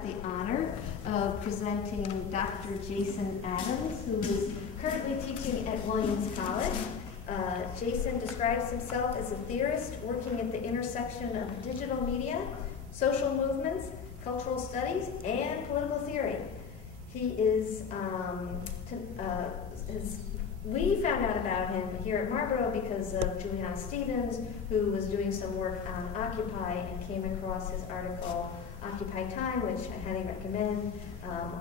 have the honor of presenting Dr. Jason Adams, who is currently teaching at Williams College. Jason describes himself as a theorist working at the intersection of digital media, social movements, cultural studies, and political theory. He is, we found out about him here at Marlborough because of Juliana Stevens, who was doing some work on Occupy and came across his article, Occupy Time, which I highly recommend.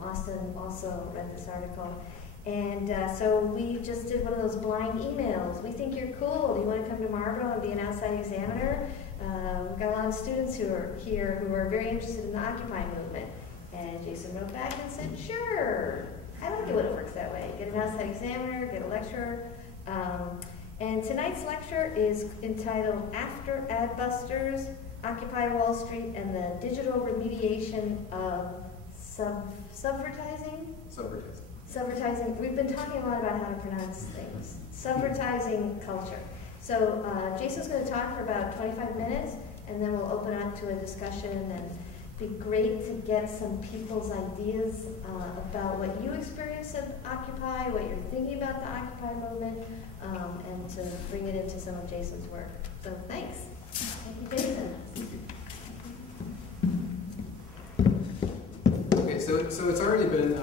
Austin also read this article. And so we just did one of those blind emails. We think you're cool. Do you want to come to Marlborough and be an outside examiner? We've got a lot of students who are here who are very interested in the Occupy movement. And Jason wrote back and said, sure. I like it when it works that way. Get an outside examiner, get a lecturer. And tonight's lecture is entitled After Adbusters, Occupy Wall Street and the Digital Remediation of Subvertising? Subvertising. We've been talking a lot about how to pronounce things. Subvertising culture. So Jason's going to talk for about 25 minutes, and then we'll open up to a discussion, and it'd be great to get some people's ideas about what you experience at Occupy, what you're thinking about the Occupy movement, and to bring it into some of Jason's work. So thanks. Thank you, Jason. Okay, so it's already been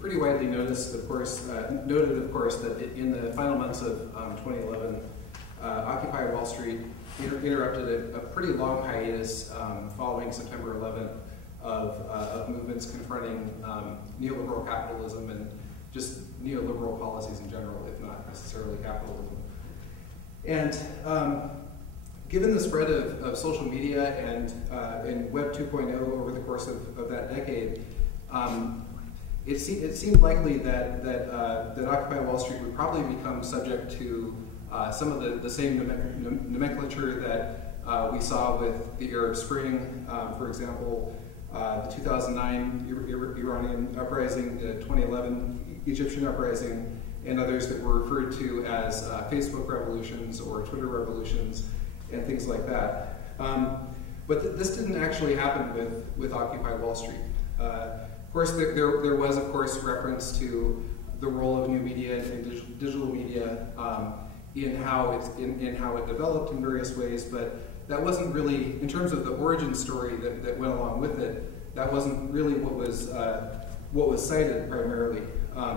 pretty widely noticed, of course, that in the final months of 2011, Occupy Wall Street interrupted a pretty long hiatus following September 11th of movements confronting neoliberal capitalism and just neoliberal policies in general, if not necessarily capitalism. And given the spread of social media and Web 2.0 over the course of that decade, it seemed likely that Occupy Wall Street would probably become subject to some of the same nomenclature that we saw with the Arab Spring, for example, the 2009 Iranian uprising, the 2011 Egyptian uprising, and others that were referred to as Facebook revolutions or Twitter revolutions and things like that. But this didn't actually happen with Occupy Wall Street. Of course, there was, of course, reference to the role of new media and digital media in how it developed in various ways, but that wasn't really, in terms of the origin story that went along with it, that wasn't really what was cited primarily,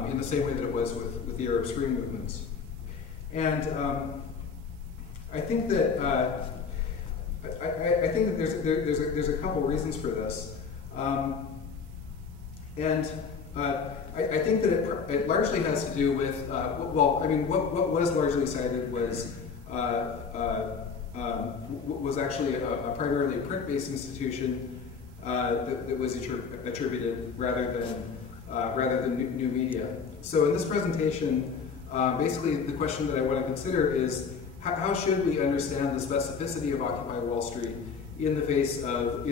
in the same way that it was with the Arab Spring movements. And I think that there's a couple reasons for this, and I think that it largely has to do with what was largely cited was actually a primarily print-based institution that was attributed rather than new media. So in this presentation, basically the question that I want to consider is how should we understand the specificity of Occupy Wall Street in the face of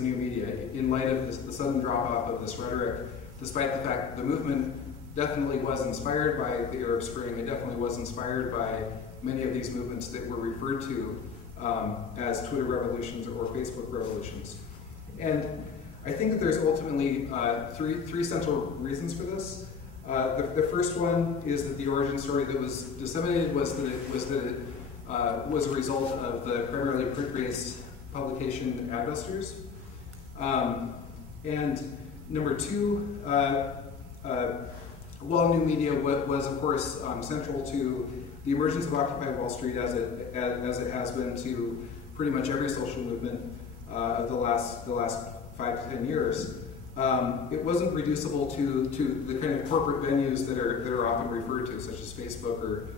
new media, in light of the sudden drop-off of this rhetoric, despite the fact that the movement definitely was inspired by the Arab Spring, it definitely was inspired by many of these movements that were referred to as Twitter revolutions or Facebook revolutions. And I think that there's ultimately three central reasons for this. The first one is that the origin story that was disseminated was that it was a result of the primarily print-based publication Adbusters. And number two, while new media was of course central to the emergence of Occupy Wall Street as it has been to pretty much every social movement of the last 5 to 10 years, it wasn't reducible to the kind of corporate venues that are often referred to, such as Facebook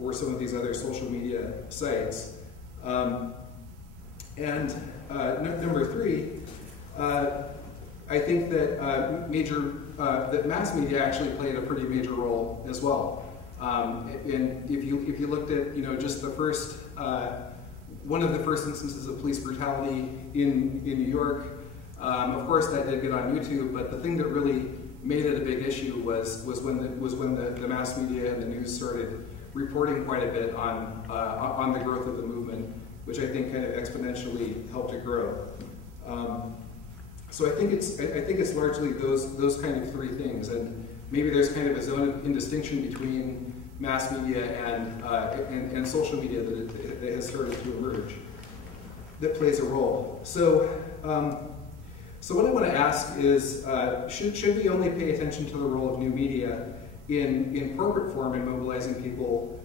or some of these other social media sites. And number three, I think that that mass media actually played a pretty major role as well. And if you looked at just the first one of the first instances of police brutality in New York, of course that did get on YouTube, but the thing that really made it a big issue was when the mass media and the news started reporting quite a bit on the growth of the movement, which I think kind of exponentially helped it grow. So I think it's largely those kind of three things, and maybe there's kind of a zone in distinction between mass media and social media that has started to emerge that plays a role. So so what I want to ask is, should we only pay attention to the role of new media in corporate form in mobilizing people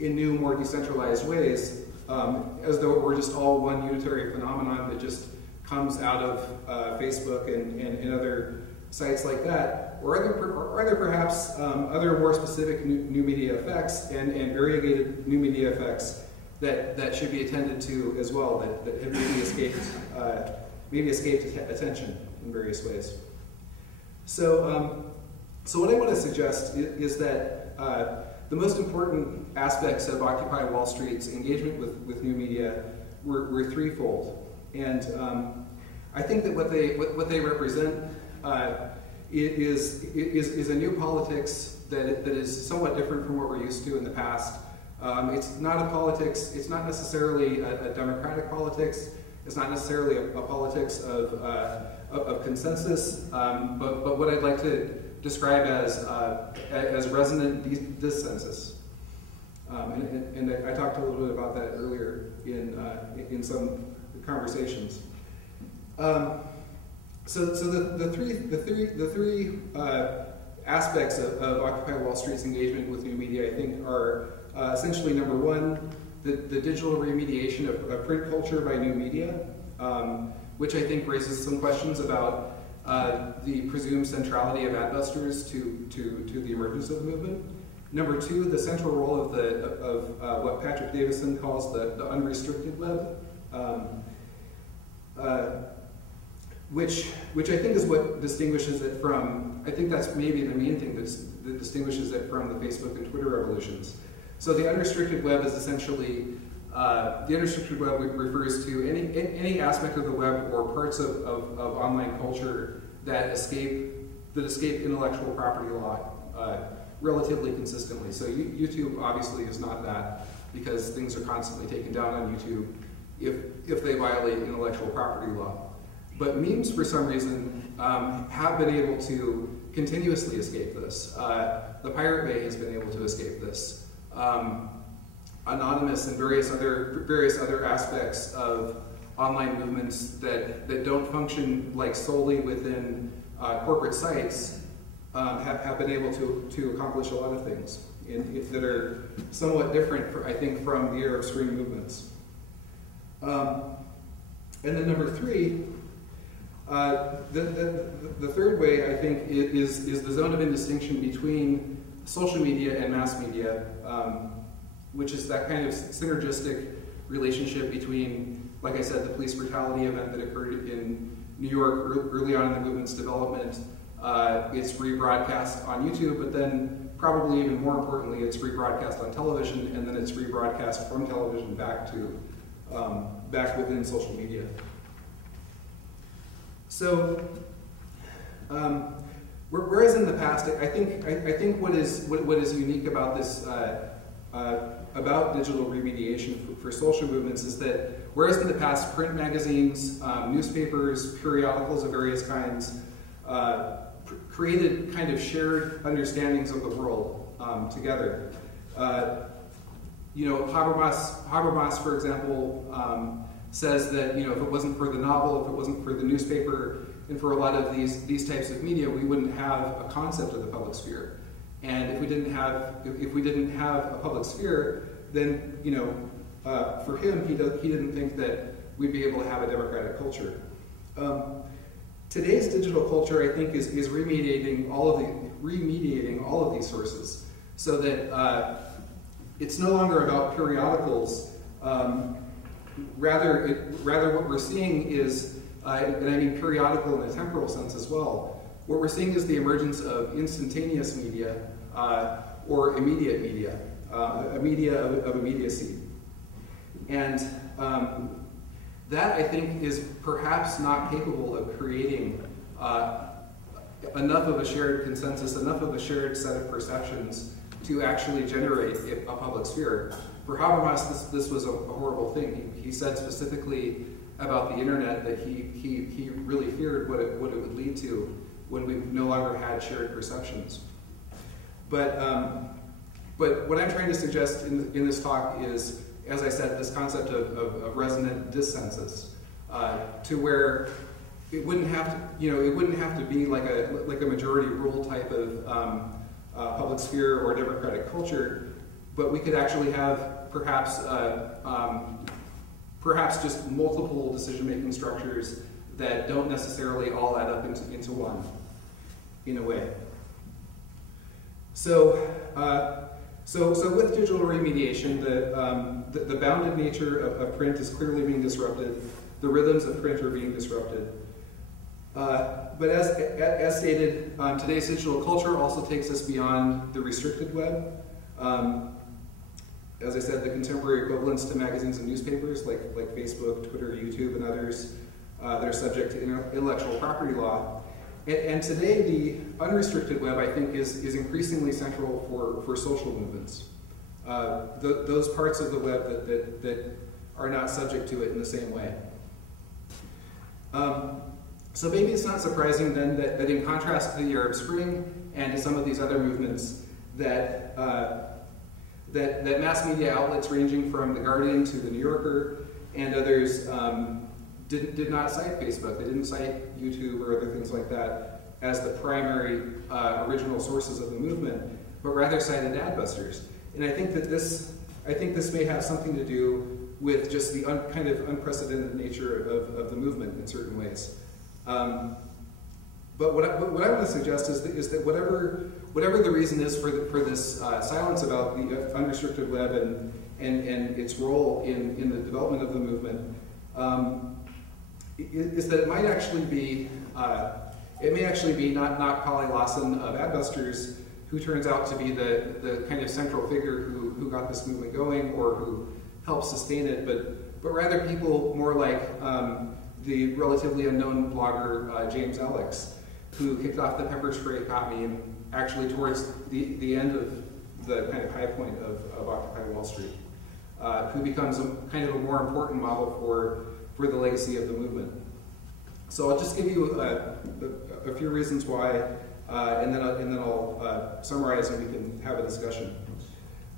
in new, more decentralized ways, as though it were just all one unitary phenomenon that just comes out of Facebook and other sites like that? Or are there perhaps other more specific new media effects and variegated new media effects that should be attended to as well, that have maybe escaped attention in various ways? So, so what I want to suggest is that the most important aspects of Occupy Wall Street's engagement with new media were threefold, and I think that what they represent is a new politics that is somewhat different from what we're used to in the past. It's not a politics. It's not necessarily a democratic politics. It's not necessarily a politics of consensus. But what I'd like to describe as resonant dissensus. And I talked a little bit about that earlier in some conversations. So the three aspects of Occupy Wall Street's engagement with new media, I think, are essentially, number one, the digital remediation of print culture by new media, which I think raises some questions about the presumed centrality of adbusters to the emergence of the movement. Number two, the central role of what Patrick Davison calls the unrestricted web, which I think is what distinguishes it from, I think that's maybe the main thing that distinguishes it from the Facebook and Twitter revolutions. So the unrestricted web is essentially, the unrestricted web refers to any aspect of the web or parts of online culture that escape intellectual property law relatively consistently. So YouTube obviously is not that, because things are constantly taken down on YouTube if they violate intellectual property law. But memes, for some reason, have been able to continuously escape this. The Pirate Bay has been able to escape this. Anonymous and various other aspects of online movements that don't function like solely within corporate sites have been able to accomplish a lot of things that are somewhat different, I think, from the Arab Spring movements. And then number three, the third way, I think, is the zone of indistinction between social media and mass media, which is that kind of synergistic relationship between, like I said, the police brutality event that occurred in New York early on in the movement's development. It's rebroadcast on YouTube, but then probably even more importantly, it's rebroadcast on television, and then it's rebroadcast from television back within social media. So, whereas in the past, I think what is unique about this about digital remediation for social movements is that whereas in the past print magazines, newspapers, periodicals of various kinds created kind of shared understandings of the world together. You know, Habermas, for example, says that, you know, if it wasn't for the novel, if it wasn't for the newspaper, and for a lot of these types of media, we wouldn't have a concept of the public sphere. And if we didn't have a public sphere, then, you know, for him, he didn't think that we'd be able to have a democratic culture. Today's digital culture, I think, is remediating all of these sources, so that it's no longer about periodicals. Rather, what we're seeing is, and I mean periodical in a temporal sense as well, what we're seeing is the emergence of instantaneous media or immediate media, a media of immediacy. And that, I think, is perhaps not capable of creating enough of a shared consensus, enough of a shared set of perceptions to actually generate a public sphere. For Habermas, this was a horrible thing. He said specifically about the internet that he really feared what it would lead to when we no longer had shared perceptions. But what I'm trying to suggest in this talk is, as I said, this concept of resonant dissensus, to where it wouldn't have to be like a majority rule type of public sphere or democratic culture, but we could actually have perhaps just multiple decision-making structures that don't necessarily all add up into one, in a way. So with digital remediation, the bounded nature of print is clearly being disrupted. The rhythms of print are being disrupted. But as stated, today's digital culture also takes us beyond the restricted web. As I said, the contemporary equivalents to magazines and newspapers like Facebook, Twitter, YouTube, and others, they're subject to intellectual property law. And today, the unrestricted web, I think, is increasingly central for social movements. Those parts of the web that are not subject to it in the same way. So maybe it's not surprising then that in contrast to the Arab Spring and to some of these other movements, that mass media outlets ranging from The Guardian to The New Yorker and others did not cite Facebook. They didn't cite YouTube or other things like that as the primary original sources of the movement, but rather cited Adbusters. And I think this may have something to do with just the kind of unprecedented nature of the movement in certain ways. But what I want to suggest is that whatever the reason is for this silence about the unrestricted web and its role in the development of the movement, is that it may actually be not Polly Lawson of Adbusters, who turns out to be the kind of central figure who got this movement going or who helped sustain it, but rather people more like the relatively unknown blogger James Alex, who kicked off the pepper spray cop meme actually towards the end of the kind of high point of Occupy Wall Street, who becomes kind of a more important model for the legacy of the movement. So I'll just give you a few reasons why, and then I'll summarize and we can have a discussion.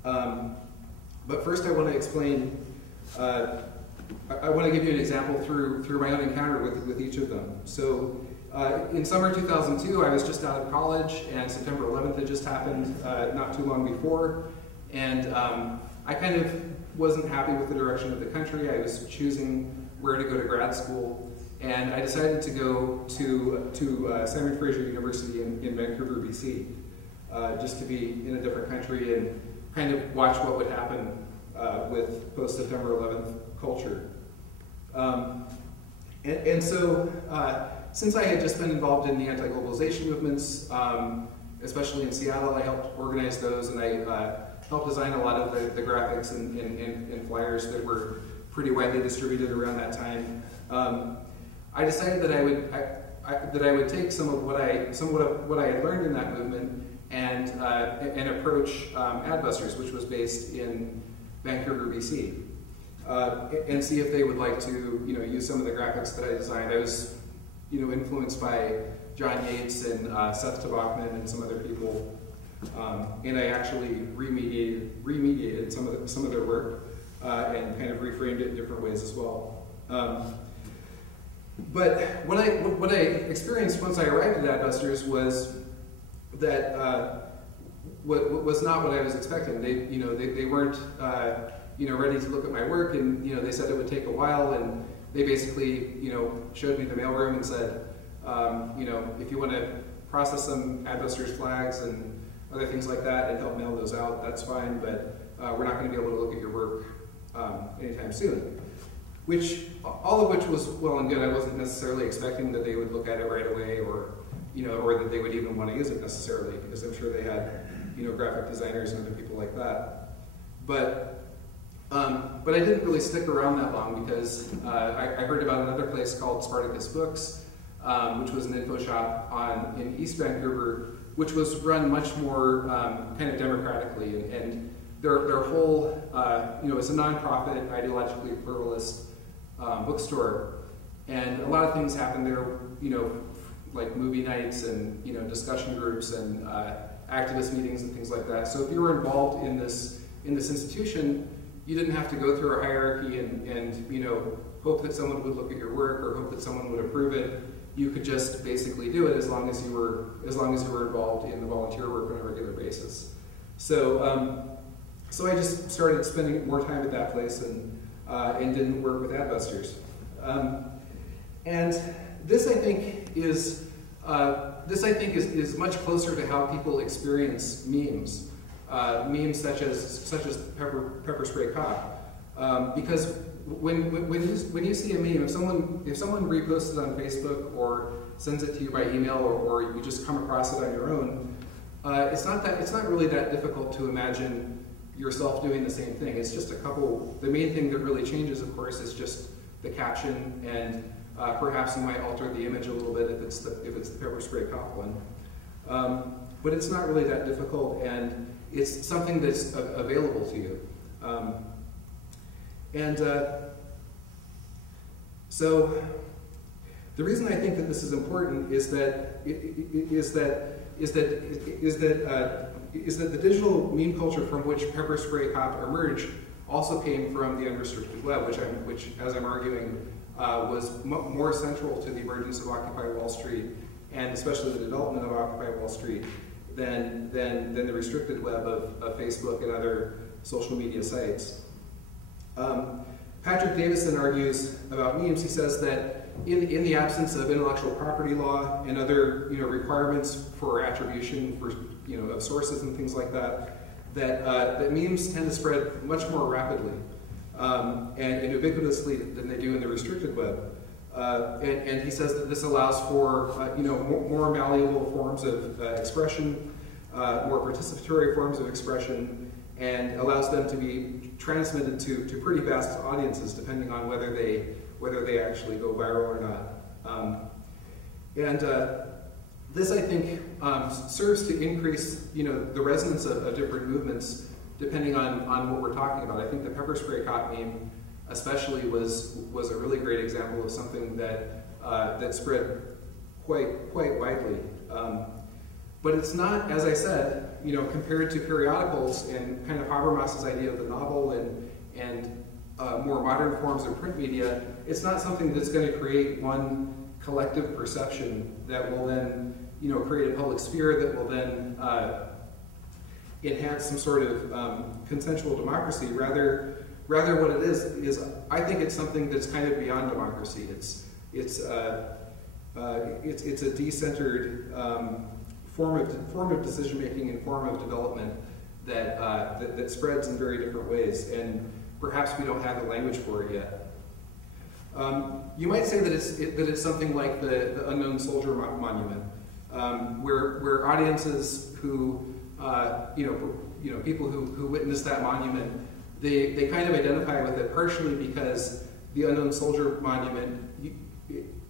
But first I want to explain, I want to give you an example through my own encounter with each of them. So in summer 2002, I was just out of college, and September 11th had just happened not too long before, and I kind of wasn't happy with the direction of the country. I was choosing where to go to grad school, and I decided to go to Simon Fraser University in Vancouver, BC, just to be in a different country and kind of watch what would happen with post-September 11th culture. And so, since I had just been involved in the anti-globalization movements, especially in Seattle, I helped organize those, and I helped design a lot of the graphics and flyers that were pretty widely distributed around that time. I decided that I would take some of what I had learned in that movement and approach Adbusters, which was based in Vancouver, BC, and see if they would like to use some of the graphics that I designed. I was influenced by John Yates and Seth Tabachman and some other people, and I actually remediated some of their work and kind of reframed it in different ways as well. But what I experienced once I arrived at Adbusters was that was not what I was expecting. They weren't ready to look at my work, and they said it would take a while, and they basically showed me the mailroom and said, if you want to process some Adbusters flags and other things like that and help mail those out, that's fine, but we're not going to be able to look at your work anytime soon. All of which was well and good. I wasn't necessarily expecting that they would look at it right away, or that they would even want to use it necessarily, because I'm sure they had graphic designers and other people like that. But I didn't really stick around that long, because I heard about another place called Spartacus Books, which was an info shop in East Vancouver, which was run much more kind of democratically, and their whole, it's a nonprofit, ideologically pluralist bookstore, and a lot of things happen there, you know, like movie nights and, you know, discussion groups and activist meetings and things like that. So if you were involved in this institution, you didn't have to go through a hierarchy and you know, hope that someone would look at your work or hope that someone would approve it. You could just basically do it as long as you were involved in the volunteer work on a regular basis. So so I just started spending more time at that place and didn't work with Adbusters. And this I think is much closer to how people experience memes. Memes such as pepper spray cop, because when you see a meme, if someone reposts it on Facebook or sends it to you by email or you just come across it on your own, it's not really that difficult to imagine yourself doing the same thing. It's just a couple. The main thing that really changes, of course, is just the caption, and perhaps you might alter the image a little bit if it's the pepper spray cop one. But it's not really that difficult, and it's something that's available to you. So the reason I think that this is important is that the digital meme culture from which pepper spray cop emerged also came from the unrestricted web, which as I'm arguing, was more central to the emergence of Occupy Wall Street, and especially the development of Occupy Wall Street, than the restricted web of Facebook and other social media sites. Patrick Davison argues about memes. He says that in the absence of intellectual property law and other requirements for attribution of sources and things like that, that memes tend to spread much more rapidly and ubiquitously than they do in the restricted web. And he says that this allows for more malleable forms of expression, more participatory forms of expression, and allows them to be transmitted to pretty vast audiences, depending on whether they actually go viral or not. This, I think, serves to increase the resonance of different movements depending on what we're talking about. I think the pepper spray cop meme especially was a really great example of something that spread quite widely. But it's not, as I said, compared to periodicals and kind of Habermas's idea of the novel and more modern forms of print media, it's not something that's going to create one collective perception that will then create a public sphere that will then enhance some sort of consensual democracy. Rather what it is I think it's something that's kind of beyond democracy. It's a decentered form of decision making and form of development that spreads in very different ways, and perhaps we don't have the language for it yet. You might say that it's something like the Unknown Soldier Monument, where audiences who people who witness that monument, they kind of identify with it partially because the Unknown Soldier Monument,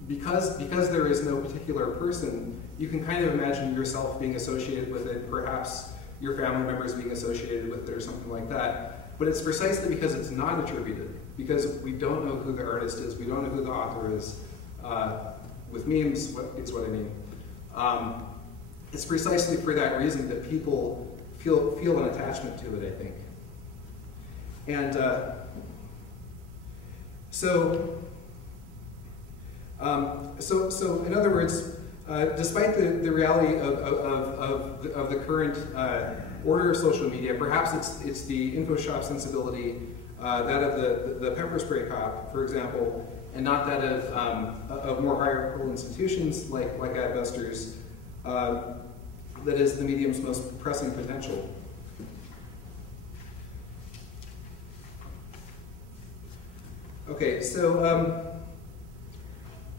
because there is no particular person, you can kind of imagine yourself being associated with it, perhaps your family members being associated with it or something like that. But it's precisely because it's not attributed, because we don't know who the artist is, we don't know who the author is. With memes, it's what I mean. It's precisely for that reason that people feel an attachment to it, I think. And so in other words, despite the reality of the current order of social media, perhaps it's the InfoShop sensibility, that of the pepper spray cop, for example, and not that of more hierarchical institutions like Adbusters, that is the medium's most pressing potential. Okay, so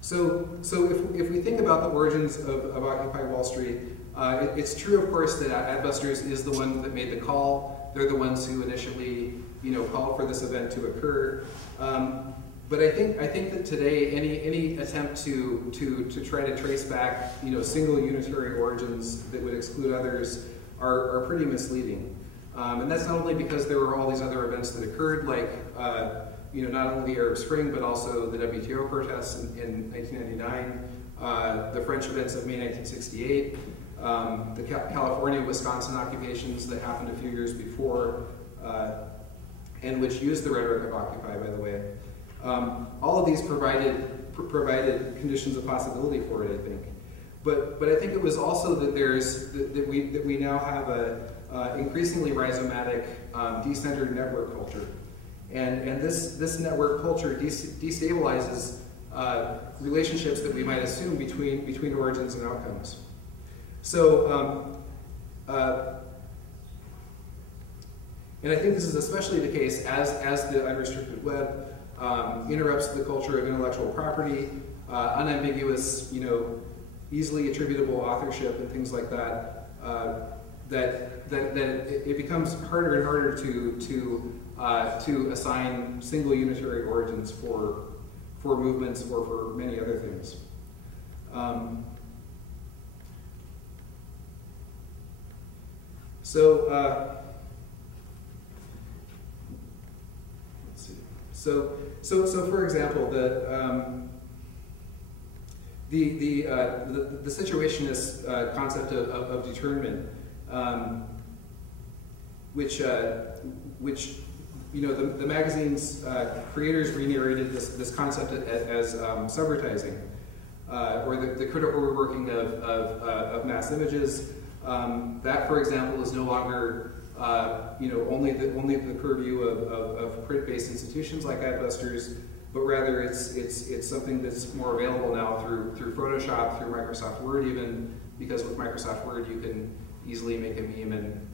if we think about the origins of Occupy Wall Street, it's true, of course, that Adbusters is the one that made the call. They're the ones who initially, called for this event to occur. But I think that today, any attempt to try to trace back, single unitary origins that would exclude others are pretty misleading. And that's not only because there were all these other events that occurred, like not only the Arab Spring, but also the WTO protests in 1999, the French events of May 1968, the California-Wisconsin occupations that happened a few years before, and which used the rhetoric of Occupy, by the way. All of these provided conditions of possibility for it, I think. But I think it was also that that we now have a increasingly rhizomatic, decentered network culture, and this network culture destabilizes relationships that we might assume between origins and outcomes. So, and I think this is especially the case as the unrestricted web interrupts the culture of intellectual property, unambiguous, easily attributable authorship and things like that. That it becomes harder and harder to assign single unitary origins for movements or for many other things. Let's see. So for example, the situationist concept of determinant, which the magazine's creators re-narrated this concept as subvertising, or the critical reworking of mass images. That, for example, is no longer only the purview of print-based institutions like Adbusters, but rather it's something that's more available now through Photoshop, through Microsoft Word even, because with Microsoft Word you can easily make a meme, and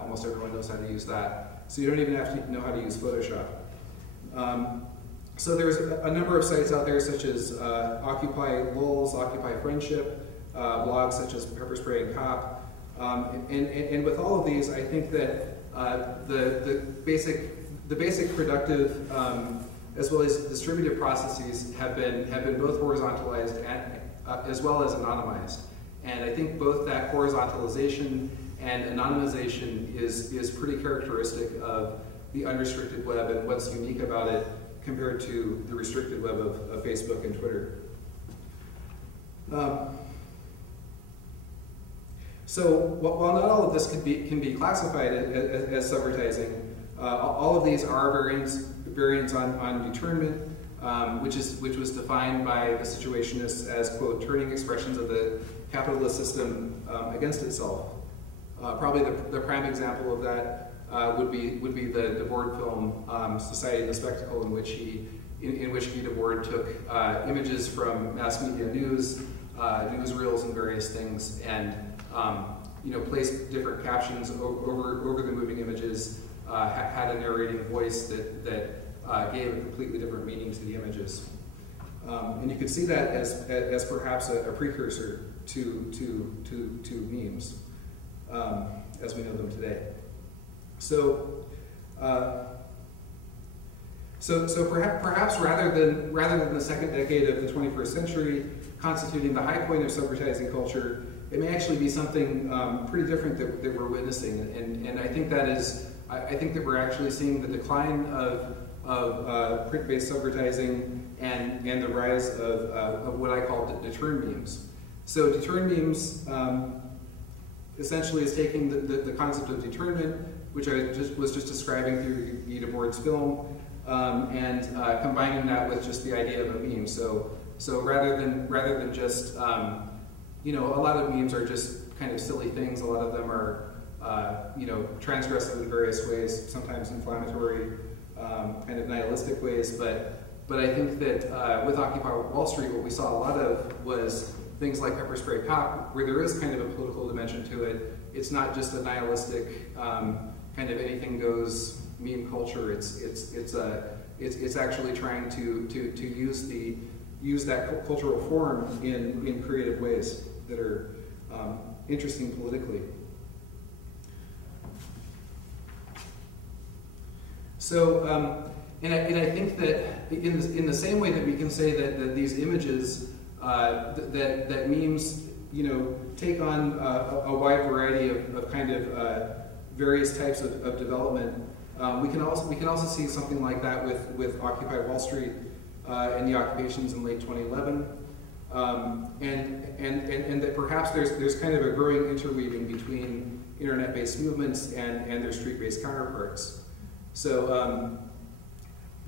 almost everyone knows how to use that. So you don't even have to know how to use Photoshop. So there's a number of sites out there such as Occupy Lulz, Occupy Friendship, blogs such as Pepper Spray and Cop. And with all of these, I think that the basic productive as well as distributive processes have been both horizontalized and as well as anonymized. And I think both that horizontalization and anonymization is pretty characteristic of the unrestricted web and what's unique about it compared to the restricted web of Facebook and Twitter. So while not all of this can be classified as subvertising, all of these are variants on determinant, which was defined by the situationists as, quote, turning expressions of the capitalist system against itself. Probably the prime example of that would be the Debord film Society and the Spectacle, in which Debord took images from mass media news, newsreels, and various things, and placed different captions over the moving images, had a narrating voice that gave a completely different meaning to the images. And you could see that as perhaps a precursor to memes as we know them today. So perhaps rather than the second decade of the 21st century constituting the high point of subvertising culture, it may actually be something pretty different that we're witnessing, and I think that we're actually seeing the decline of print-based subvertising and the rise of what I call deterrent memes. So deterrent memes essentially is taking the concept of determinant, which I was just describing through Guy Debord's film, and combining that with just the idea of a meme. So rather than just a lot of memes are just kind of silly things. A lot of them are transgressive in various ways, sometimes inflammatory, kind of nihilistic ways. But I think that with Occupy Wall Street, what we saw a lot of was things like Pepper Spray Cop, where there is kind of a political dimension to it. It's not just a nihilistic kind of anything goes meme culture. It's actually trying to use that cultural form in creative ways that are interesting politically. So, and I think that in the same way that we can say that these images, that memes, take on a wide variety of kind of various types of development, We can also see something like that with Occupy Wall Street and the occupations in late 2011, and that perhaps there's kind of a growing interweaving between internet-based movements and their street-based counterparts. So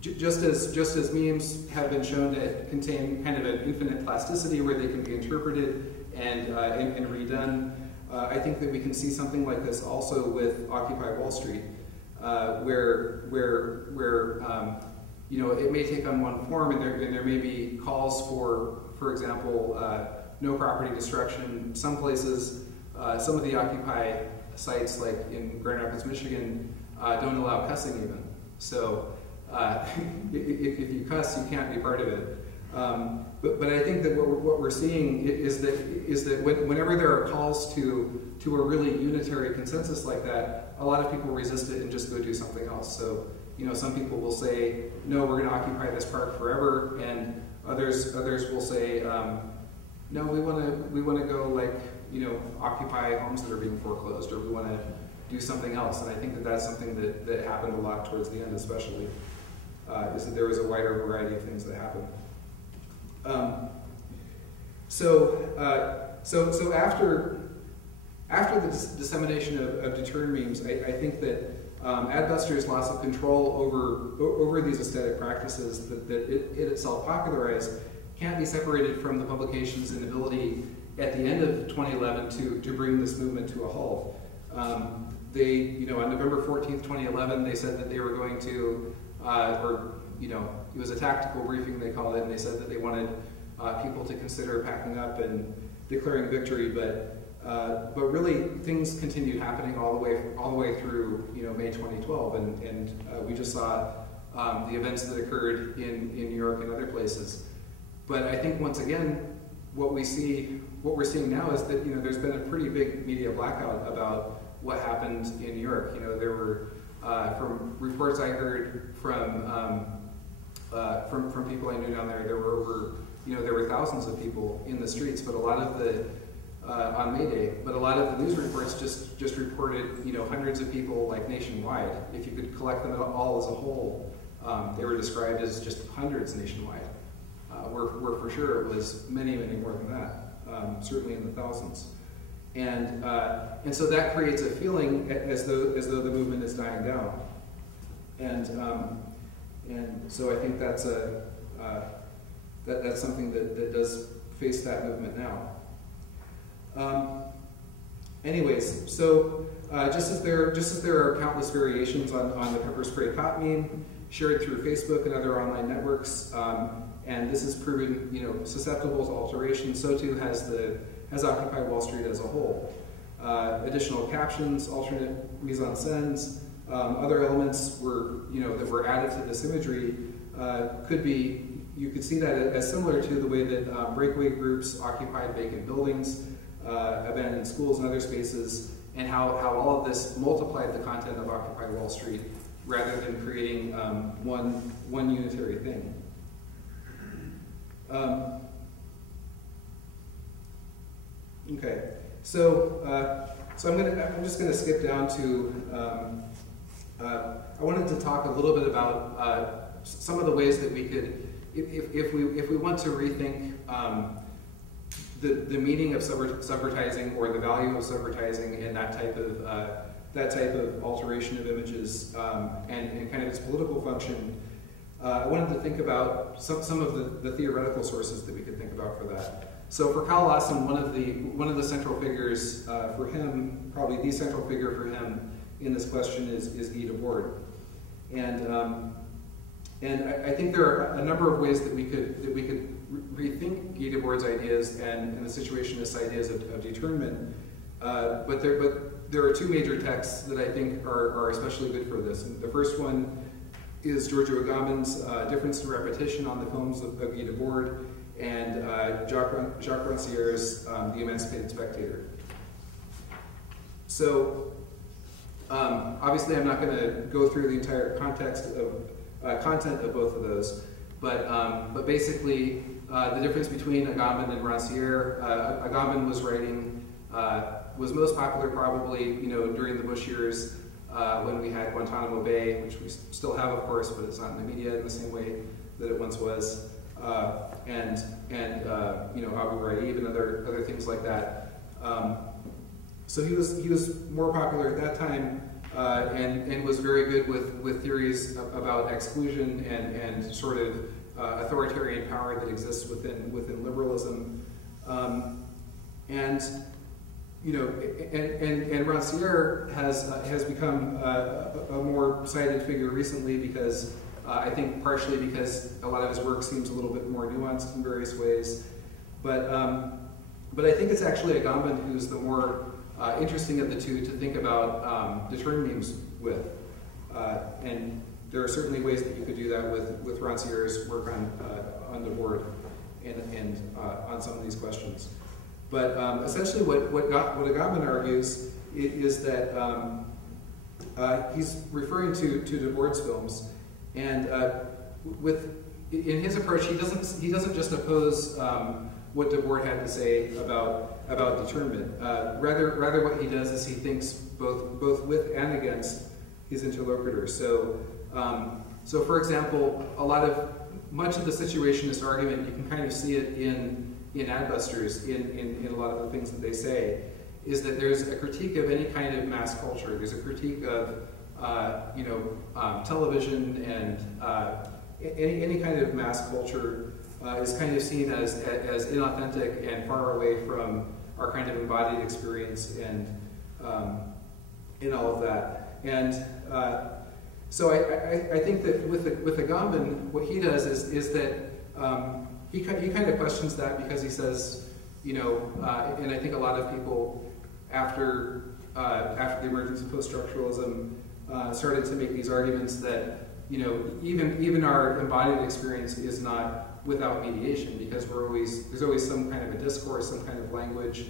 just as memes have been shown to contain kind of an infinite plasticity where they can be interpreted and redone, I think that we can see something like this also with Occupy Wall Street, where you know, it may take on one form, and there may be calls for example, no property destruction. Some places, some of the Occupy sites, like in Grand Rapids, Michigan, don't allow cussing even. So if you cuss, you can't be part of it. But I think that what we're seeing is that whenever there are calls to a really unitary consensus like that, a lot of people resist it and just go do something else. So, you know, some people will say, no, we're going to occupy this park forever, and others will say, no, we want to go, like, you know, occupy homes that are being foreclosed, or we want to do something else. And I think that that's something that happened a lot towards the end, especially, is that there was a wider variety of things that happened. So after the dissemination of deterrent memes, I think that Adbusters' loss of control over these aesthetic practices that it itself popularized can't be separated from the publication's inability at the end of 2011 to bring this movement to a halt. They, you know, on November 14th, 2011, they said that they were going to, or, you know, it was a tactical briefing, they called it, and they said that they wanted people to consider packing up and declaring victory, but really things continued happening all the way through, you know, May 2012, and we just saw the events that occurred in New York and other places. But I think once again, what we're seeing now is that, you know, there's been a pretty big media blackout about what happened in New York. You know, there were from reports I heard from people I knew down there, there were thousands of people in the streets, but a lot of the on May Day, but a lot of the news reports just reported, you know, hundreds of people, like, nationwide. If you could collect them all as a whole, they were described as just hundreds nationwide. Where for sure it was many, many more than that, certainly in the thousands. And so that creates a feeling as though the movement is dying down. And so I think that's that's something that does face that movement now. Anyways, so just as there are countless variations on the pepper spray cop meme shared through Facebook and other online networks, and this has proven, you know, susceptible to alteration, so too has Occupy Wall Street as a whole. Additional captions, alternate mise-en-scènes, other elements that were added to this imagery you could see that as similar to the way that breakaway groups occupied vacant buildings, abandoned schools and other spaces, and how all of this multiplied the content of Occupy Wall Street rather than creating one unitary thing. Okay, so I'm just going to skip down to. I wanted to talk a little bit about some of the ways that we could, if we want to rethink the meaning of subvertising or the value of subvertising and that type of alteration of images and kind of its political function. I wanted to think about some of the theoretical sources that we could think about for that. So for Kyle Lawson, one of the central figures for him, probably the central figure for him in this question is Guy Debord, and I think there are a number of ways that we could rethink Guy Debord's ideas and the situationist ideas of determinment. But there are two major texts that I think are especially good for this. And the first one is Giorgio Agamben's Difference to Repetition on the Poems of Guy Debord, and Jacques Rancière's The Emancipated Spectator. So obviously I'm not going to go through the entire content of both of those, but basically the difference between Agamben and Rancière. Agamben was writing, was most popular probably, you know, during the Bush years, when we had Guantanamo Bay, which we still have, of course, but it's not in the media in the same way that it once was, and you know, Abu Ghraib and other things like that. So he was more popular at that time, and was very good with theories about exclusion and sort of authoritarian power that exists within liberalism, and you know, and Rancière has become a more cited figure recently because I think partially because a lot of his work seems a little bit more nuanced in various ways, but I think it's actually Agamben who's the more interesting of the two to think about determinisms with, and there are certainly ways that you could do that with Rancière's work on Debord and on some of these questions. But essentially what Agamben argues is that he's referring to Debord's films, and in his approach he doesn't just oppose what Debord had to say about determinant. Rather what he does is he thinks both with and against his interlocutors. So for example, much of the situationist argument, you can kind of see it in Adbusters, in a lot of the things that they say, is that there's a critique of any kind of mass culture. There's a critique of television and any kind of mass culture is kind of seen as inauthentic and far away from our kind of embodied experience and in all of that. And so I think that with Agamben, what he does is that he kind of questions that, because he says, you know, and I think a lot of people after the emergence of post-structuralism started to make these arguments that, you know, even our embodied experience is not without mediation, because there's always some kind of a discourse, some kind of language,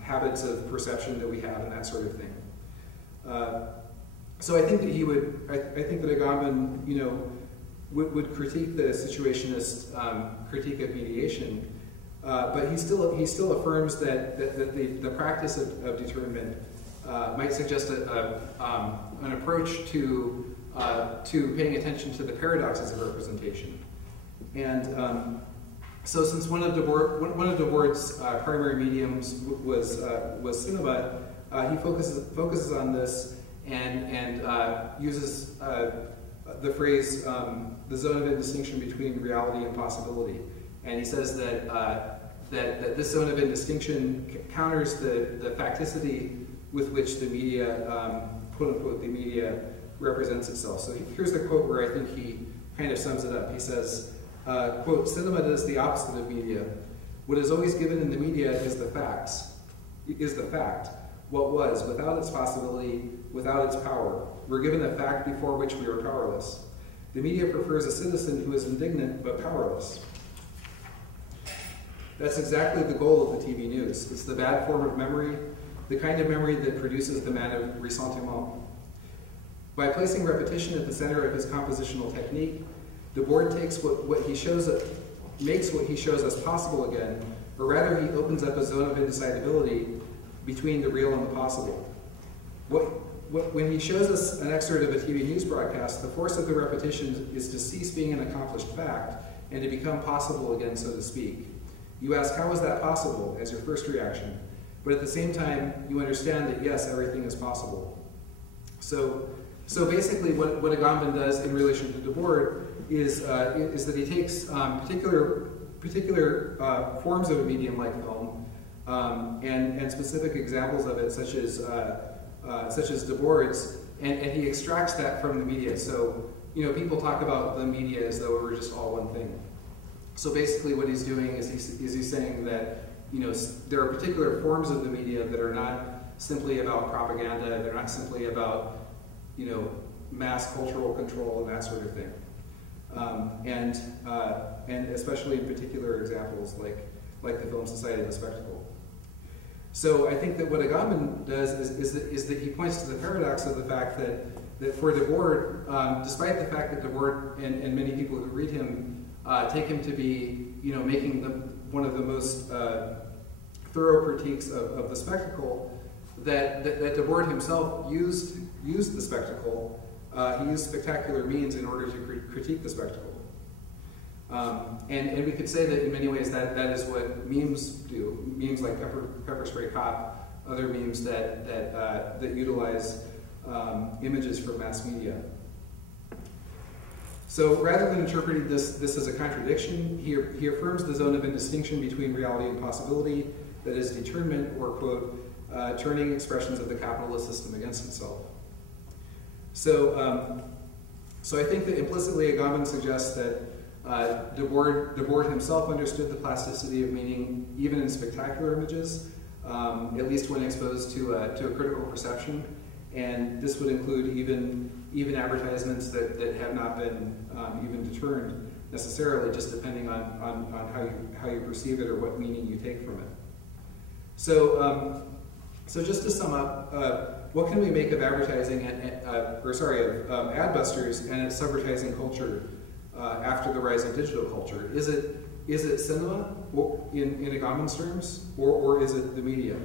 habits of perception that we have, and that sort of thing. So I think that I think that Agamben, you know, would critique the situationist critique of mediation, but he still affirms that the practice of determinant might suggest an approach to paying attention to the paradoxes of representation. And so, since one of Debord's primary mediums was cinema, he focuses on this and uses the phrase the zone of indistinction between reality and possibility. And he says that this zone of indistinction counters the facticity with which the media, quote unquote, the media represents itself. So here's the quote where I think he kind of sums it up. He says, quote, "Cinema does the opposite of media. What is always given in the media is the fact. What was, without its possibility, without its power. We're given a fact before which we are powerless. The media prefers a citizen who is indignant but powerless." That's exactly the goal of the TV news. It's the bad form of memory, the kind of memory that produces the man of ressentiment. By placing repetition at the center of his compositional technique, Debord takes makes what he shows us possible again, or rather he opens up a zone of indecidability between the real and the possible. When he shows us an excerpt of a TV news broadcast, the force of the repetition is to cease being an accomplished fact and to become possible again, so to speak. You ask, how is that possible, as your first reaction? But at the same time, you understand that yes, everything is possible. So basically what Agamben does in relation to Debord is that he takes particular forms of a medium like film and specific examples of it, such as Debord's, and he extracts that from the media. So, you know, people talk about the media as though it were just all one thing. So basically what he's doing is he's saying that, you know, there are particular forms of the media that are not simply about propaganda, they're not simply about, you know, mass cultural control and that sort of thing. And especially in particular examples like the Film Society of the Spectacle. So I think that what Agamben does is that he points to the paradox of the fact that for Debord, despite the fact that Debord and many people who read him take him to be, you know, making one of the most thorough critiques of the spectacle, that Debord himself used the spectacle. He used spectacular means in order to critique the spectacle. And we could say that in many ways that is what memes do. Memes like Pepper Spray Cop, other memes that utilize images from mass media. So rather than interpreting this as a contradiction, he affirms the zone of indistinction between reality and possibility that is determined, or quote, turning expressions of the capitalist system against itself. So, so I think that implicitly Agamben suggests that Debord himself understood the plasticity of meaning even in spectacular images, at least when exposed to a critical perception, and this would include even advertisements that have not been even determined necessarily, just depending on how you perceive it or what meaning you take from it. So so just to sum up, what can we make of advertising of Adbusters and its subvertising culture after the rise of digital culture? Is it cinema in Agamben's terms, or is it the media?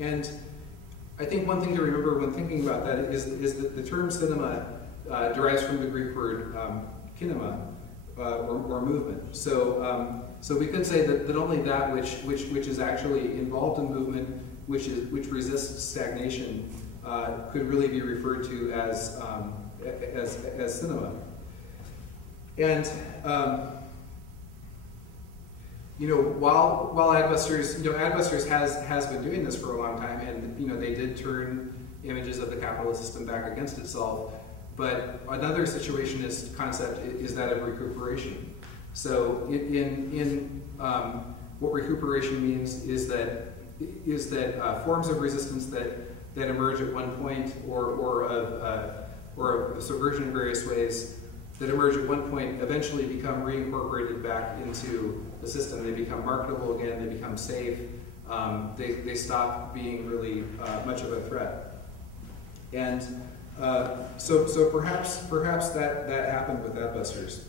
And I think one thing to remember when thinking about that is that the term cinema derives from the Greek word kinema, or movement. So so we could say that only that which is actually involved in movement, which resists stagnation, could really be referred to as cinema. And you know, while Adbusters, Adbusters has been doing this for a long time, and they did turn images of the capitalist system back against itself. But another situationist concept is that of recuperation. So in what recuperation means is that forms of resistance that emerge at one point, or of subversion in various ways, that emerge at one point eventually become reincorporated back into the system. They become marketable again, they become safe, they stop being really much of a threat. And so perhaps that happened with Adbusters.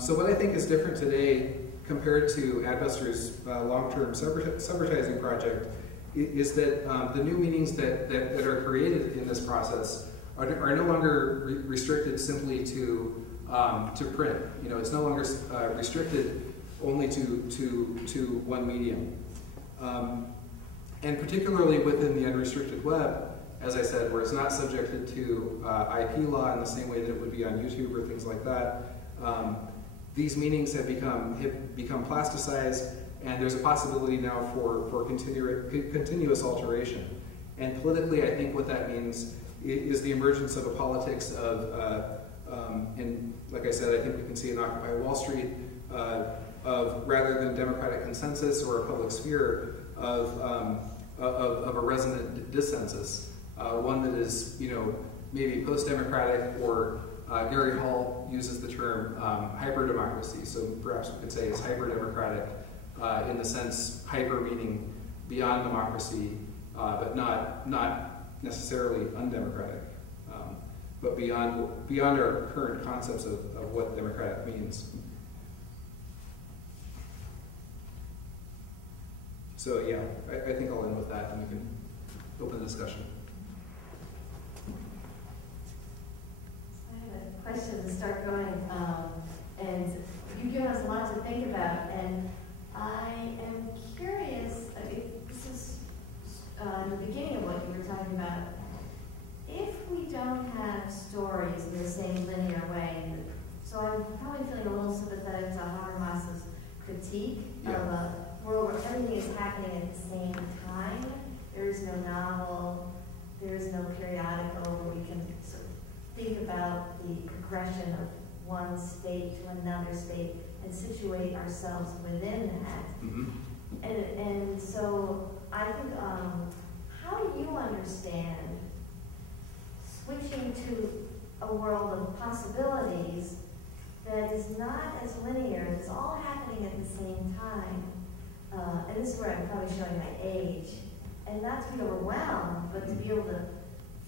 So what I think is different today compared to Adbusters' long-term subvertising project is that the new meanings that are created in this process are no longer restricted simply to print. It's no longer restricted only to one medium. And particularly within the unrestricted web, as I said, where it's not subjected to IP law in the same way that it would be on YouTube or things like that, these meanings have become plasticized, and there's a possibility now for continuous alteration. And politically, I think what that means is the emergence of a politics of, and like I said, I think we can see in Occupy Wall Street, of rather than democratic consensus or a public sphere, of a resonant dissensus, one that is, maybe post-democratic, or Gary Hall uses the term hyper-democracy, so perhaps we could say it's hyper-democratic in the sense, hyper meaning beyond democracy, but not necessarily undemocratic, but beyond our current concepts of what democratic means. So yeah, I think I'll end with that, and we can open the discussion. I have a question to start going, and you've given us a lot to think about, and I am curious, this is in the beginning of what you were talking about, if we don't have stories in the same linear way, so I'm probably feeling a little sympathetic to Habermas's critique of a world where everything is happening at the same time. There is no novel, there is no periodical where we can sort of think about the progression of one state to another state and situate ourselves within that. Mm-hmm. And so I think, how do you understand switching to a world of possibilities that is not as linear, it's all happening at the same time? And this is where I'm probably showing my age. And not to be overwhelmed, but to be able to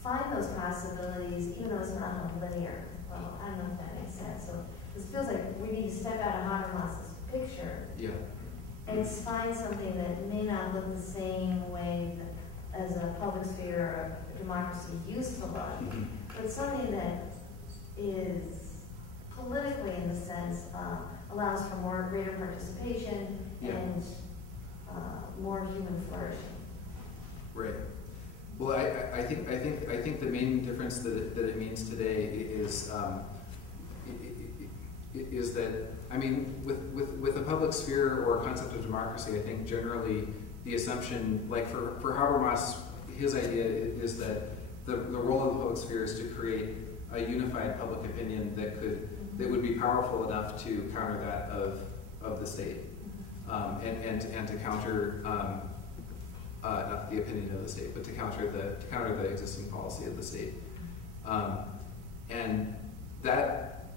find those possibilities, even though it's not linear. Well, I don't know if that makes sense. So this feels like we need to step out of Habermas's picture. Yeah. find something that may not look the same way as a public sphere or a democracy used to look, but something that is politically, in the sense, allows for more greater participation and more human flourishing. Right. Well, I think the main difference that it means today is that, I mean, with the public sphere or concept of democracy, I think generally the assumption, like for Habermas, his idea is that the role of the public sphere is to create a unified public opinion that would be powerful enough to counter that of the state, and to counter not the opinion of the state, but to counter the existing policy of the state, and that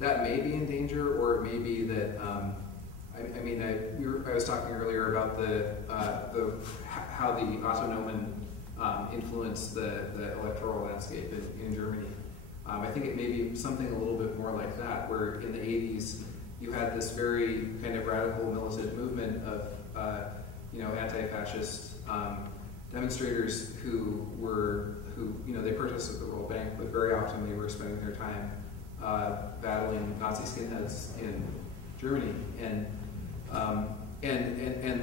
may be in danger, or it may be that I was talking earlier about how the Autonomen influenced the electoral landscape in Germany. I think it may be something a little bit more like that, where in the 80s you had this very kind of radical militant movement of anti-fascist demonstrators who they protested the World Bank, but very often they were spending their time battling Nazi skinheads in Germany, and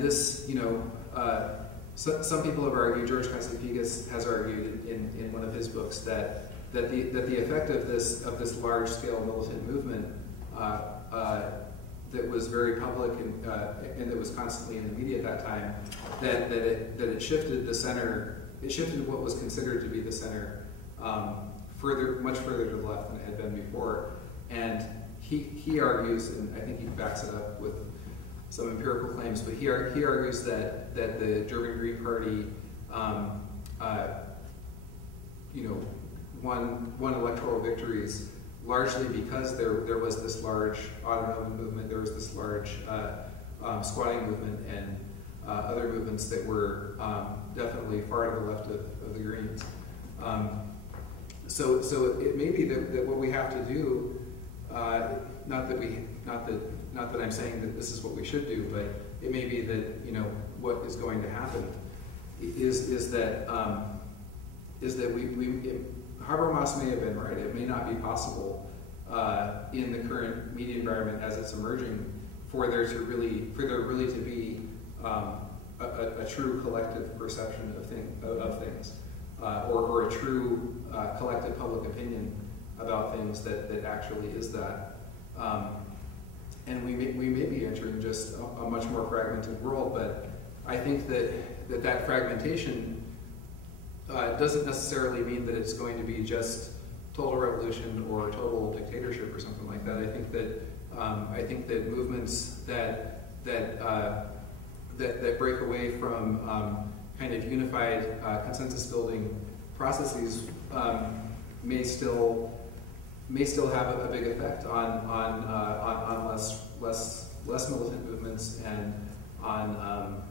this, some people have argued, George Kasifigas has argued in one of his books that the effect of this large-scale militant movement that was very public and that was constantly in the media at that time, that it shifted the center. It shifted what was considered to be the center much further to the left than it had been before. And he argues, and I think he backs it up with some empirical claims, but he argues that the German Green Party, won electoral victories largely because there was this large Autonomen movement, there was this large squatting movement, and other movements that were definitely far to the left of the Greens. So it may be that what we have to do, not that I'm saying that this is what we should do, but it may be that what is going to happen is that Habermas may have been right. It may not be possible in the current media environment as it's emerging for there really to be a true collective perception of things, or a true collective public opinion about things that actually is that. And we may be entering just a much more fragmented world, but I think that fragmentation doesn't necessarily mean that it's going to be just total revolution or total dictatorship or something like that. I think that movements that break away from kind of unified consensus building processes may still have a big effect on less militant movements, and on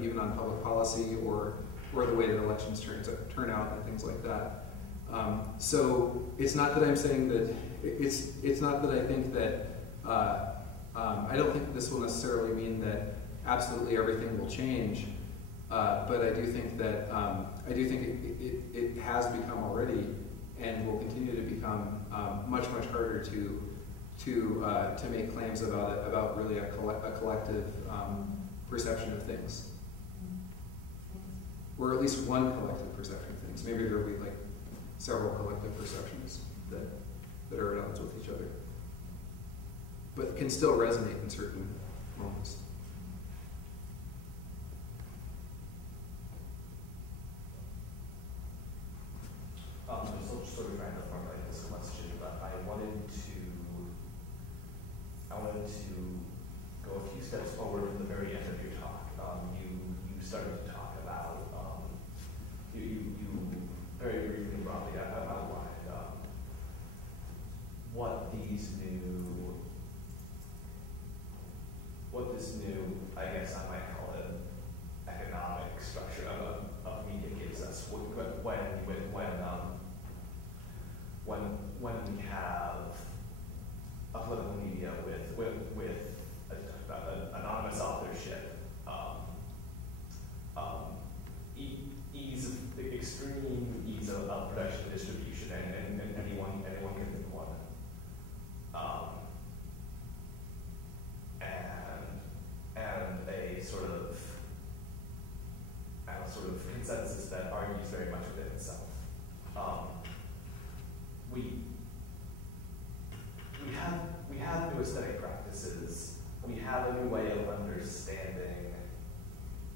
even on public policy or the way that elections turn out and things like that. So it's not that I'm saying that it's not that I think that I don't think this will necessarily mean that absolutely everything will change, but I do think that it has become already, and will continue to become much harder to make claims about really a collective perception of things, or at least one collective perception of things. Maybe there will be like several collective perceptions that are at odds with each other, but can still resonate in certain moments. So sort of trying to formulate this question, but I wanted to go a few steps forward from the very end of your talk. You started to talk about you very briefly and broadly outlined what this new, I guess I might call it, economic structure of media gives us when we have a political media with anonymous we have a new way of understanding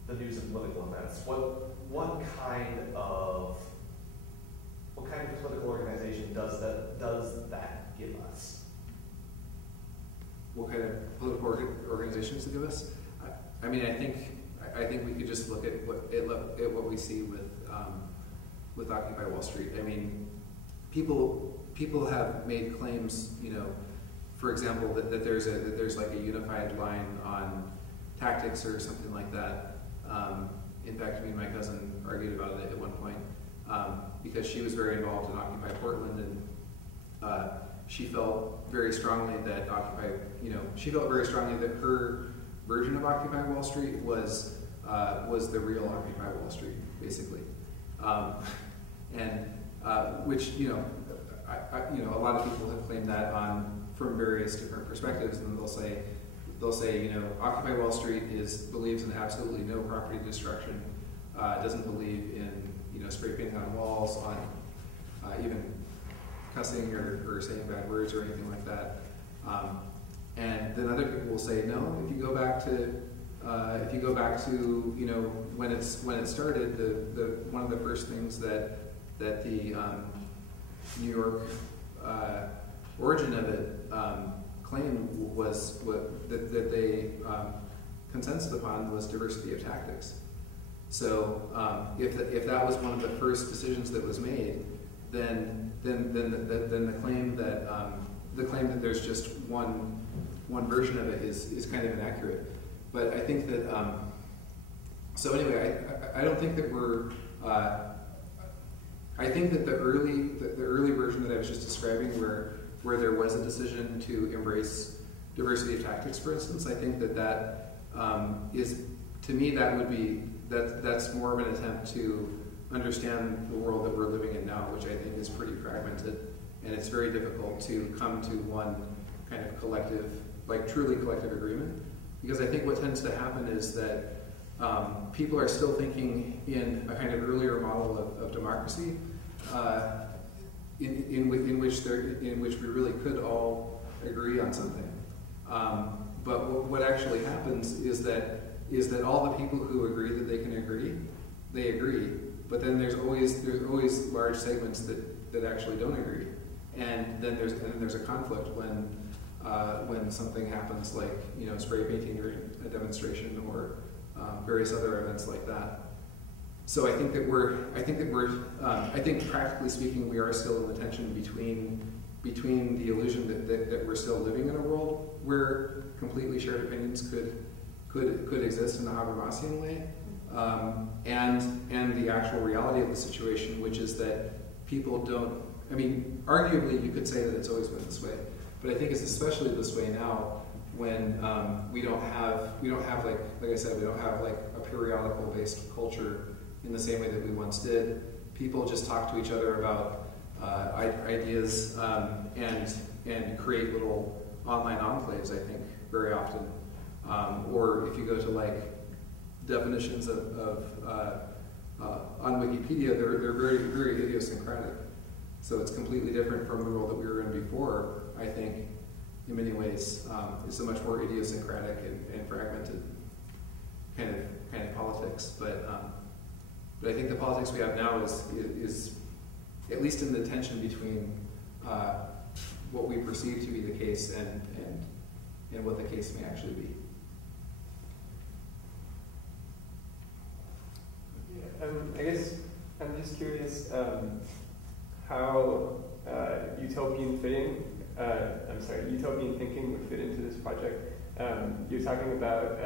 the news and political events. What kind of political organization does that give us? What kind of political organizations to give us? I mean, I think we could just look at what we see with Occupy Wall Street. I mean, people have made claims, you know, for example, that there's like a unified line on tactics or something like that. In fact, me and my cousin argued about it at one point because she was very involved in Occupy Portland, and she felt very strongly that she felt very strongly that her version of Occupy Wall Street was the real Occupy Wall Street, basically, and which a lot of people have claimed that from various different perspectives, and they'll say Occupy Wall Street believes in absolutely no property destruction, doesn't believe in spray painting on walls, on even cussing or saying bad words or anything like that. And then other people will say, no, if you go back to when it started, the one of the first things that the New York origin of it claimed was that they consensus upon was diversity of tactics. So if that was one of the first decisions that was made, then the claim that there's just one version of it is kind of inaccurate. But I think that so anyway, I don't think that we're I think that the early version that I was just describing, where there was a decision to embrace diversity of tactics, for instance, I think that is, to me, that's more of an attempt to understand the world that we're living in now, which I think is pretty fragmented, and it's very difficult to come to one kind of collective, like truly collective agreement, because I think what tends to happen is that people are still thinking in a kind of earlier model of democracy, in which we really could all agree on something. But what actually happens is that all the people who agree that they can agree, they agree. But then there's always large segments that actually don't agree, and then there's a conflict when something happens, like spray painting during a demonstration or various other events like that. So I think practically speaking, we are still in the tension between the illusion that we're still living in a world where completely shared opinions could exist in a Habermasian way, and the actual reality of the situation, which is that people don't. I mean, arguably, you could say that it's always been this way, but I think it's especially this way now when we don't have like I said, we don't have like a periodical-based culture in the same way that we once did. People just talk to each other about ideas and create little online enclaves, I think, very often. Or if you go to like definitions on Wikipedia, they're very, very idiosyncratic. So it's completely different from the world that we were in before, I think, in many ways. It's a much more idiosyncratic and fragmented kind of politics. But I think the politics we have now is at least in the tension between what we perceive to be the case and what the case may actually be. I guess I'm just curious how utopian thinking would fit into this project. You're talking about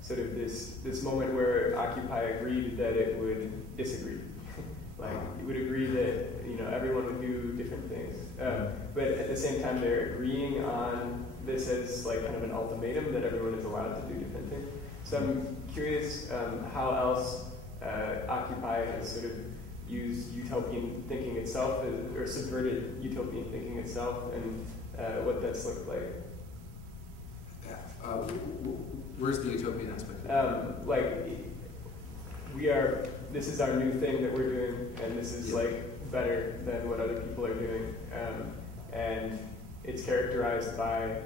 sort of this moment where Occupy agreed that it would disagree. Like, it would agree that everyone would do different things, but at the same time they're agreeing on this as like kind of an ultimatum that everyone is allowed to do different things. So I'm curious how else Occupy has sort of used utopian thinking itself, or subverted utopian thinking itself, and what that's looked like. Where's the utopian aspect? This is our new thing that we're doing, and this is like better than what other people are doing, and it's characterized by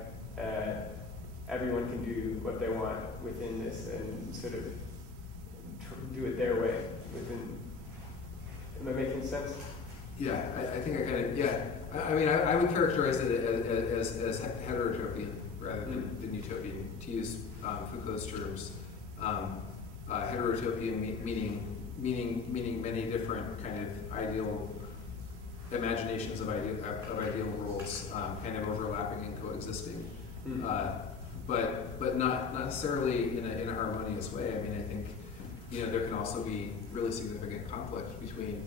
everyone can do what they want within this and sort of do it their way within. Am I making sense? Yeah, I think I kind of, yeah. I mean, I would characterize it as heterotopian rather than utopian, to use Foucault's terms. Heterotopian meaning many different kind of ideal imaginations of ideal worlds kind of overlapping and coexisting. But not necessarily in a harmonious way. I mean, I think there can also be really significant conflict between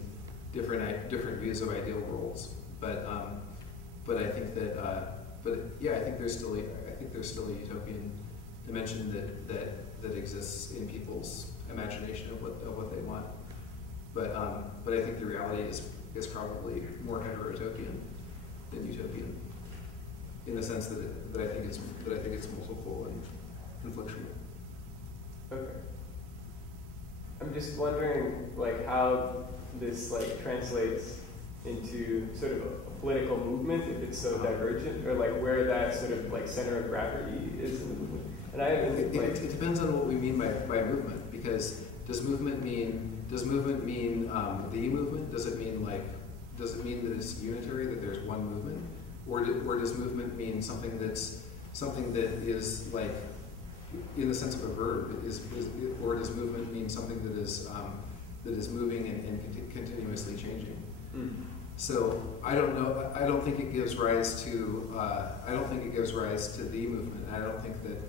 different views of ideal worlds. But I think that I think there's still a utopian dimension that exists in people's imagination of what they want. But I think the reality is probably more heterotopian than utopian, in the sense that I think it's multiple and conflictual. Okay. I'm just wondering, like, how this translates into sort of a political movement, if it's so divergent, or like where that sort of center of gravity is in the movement. And I haven't it depends on what we mean by movement, because does movement mean the movement? Does it mean that it's unitary, that there's one movement, or does movement mean something that is like in the sense of a verb, or does movement mean something that is moving and continuously changing? So I don't know. I don't think it gives rise to. I don't think it gives rise to the movement. I don't think that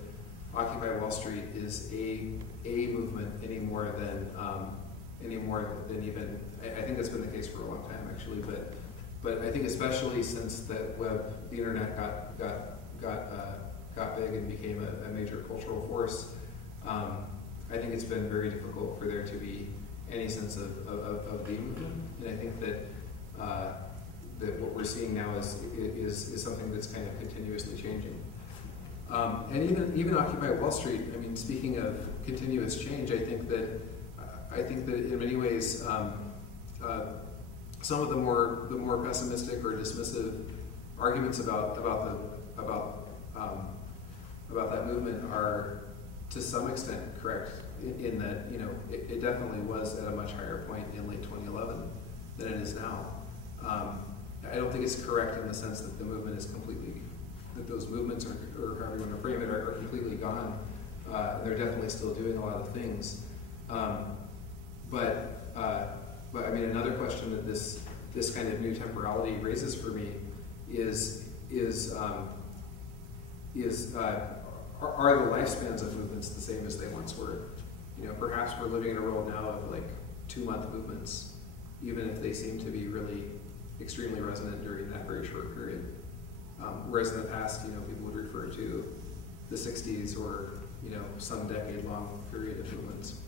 Occupy Wall Street is a movement any more than even. I think that's been the case for a long time, actually. But I think especially since the internet got big and became a major cultural force, I think it's been very difficult for there to be any sense of the movement. And I think that what we're seeing now is something that's kind of continuously changing. And even Occupy Wall Street. I mean, speaking of continuous change, I think that in many ways some of the more pessimistic or dismissive arguments about that movement are to some extent correct, in that it definitely was at a much higher point in late 2011 than it is now. I don't think it's correct in the sense that the movement is completely, that those movements or however you want to frame it, are completely gone. They're definitely still doing a lot of things. But I mean, another question that this kind of new temporality raises for me is are the lifespans of movements the same as they once were? Perhaps we're living in a world now of 2-month movements, even if they seem to be really extremely resonant during that very short period. Whereas in the past, people would refer to the 60s or some decade-long period of movements.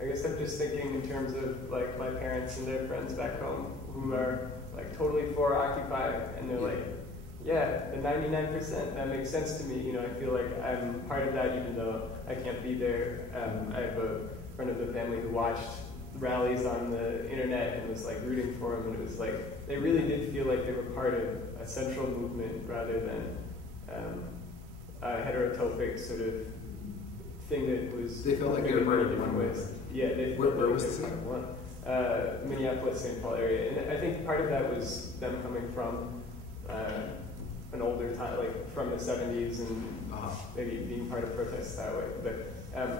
I guess I'm just thinking in terms of my parents and their friends back home who are totally for Occupy, and they're yeah, the 99%, that makes sense to me. I feel like I'm part of that, even though I can't be there. I have a friend of the family who watched rallies on the internet and was rooting for them, and it was they really did feel like they were part of a central movement rather than a heterotopic sort of thing that was. They felt like they were part of different ways. Yeah, they where felt was this? one. Minneapolis, St. Paul area, and I think part of that was them coming from an older time, from the 70s, and maybe being part of protests that way. But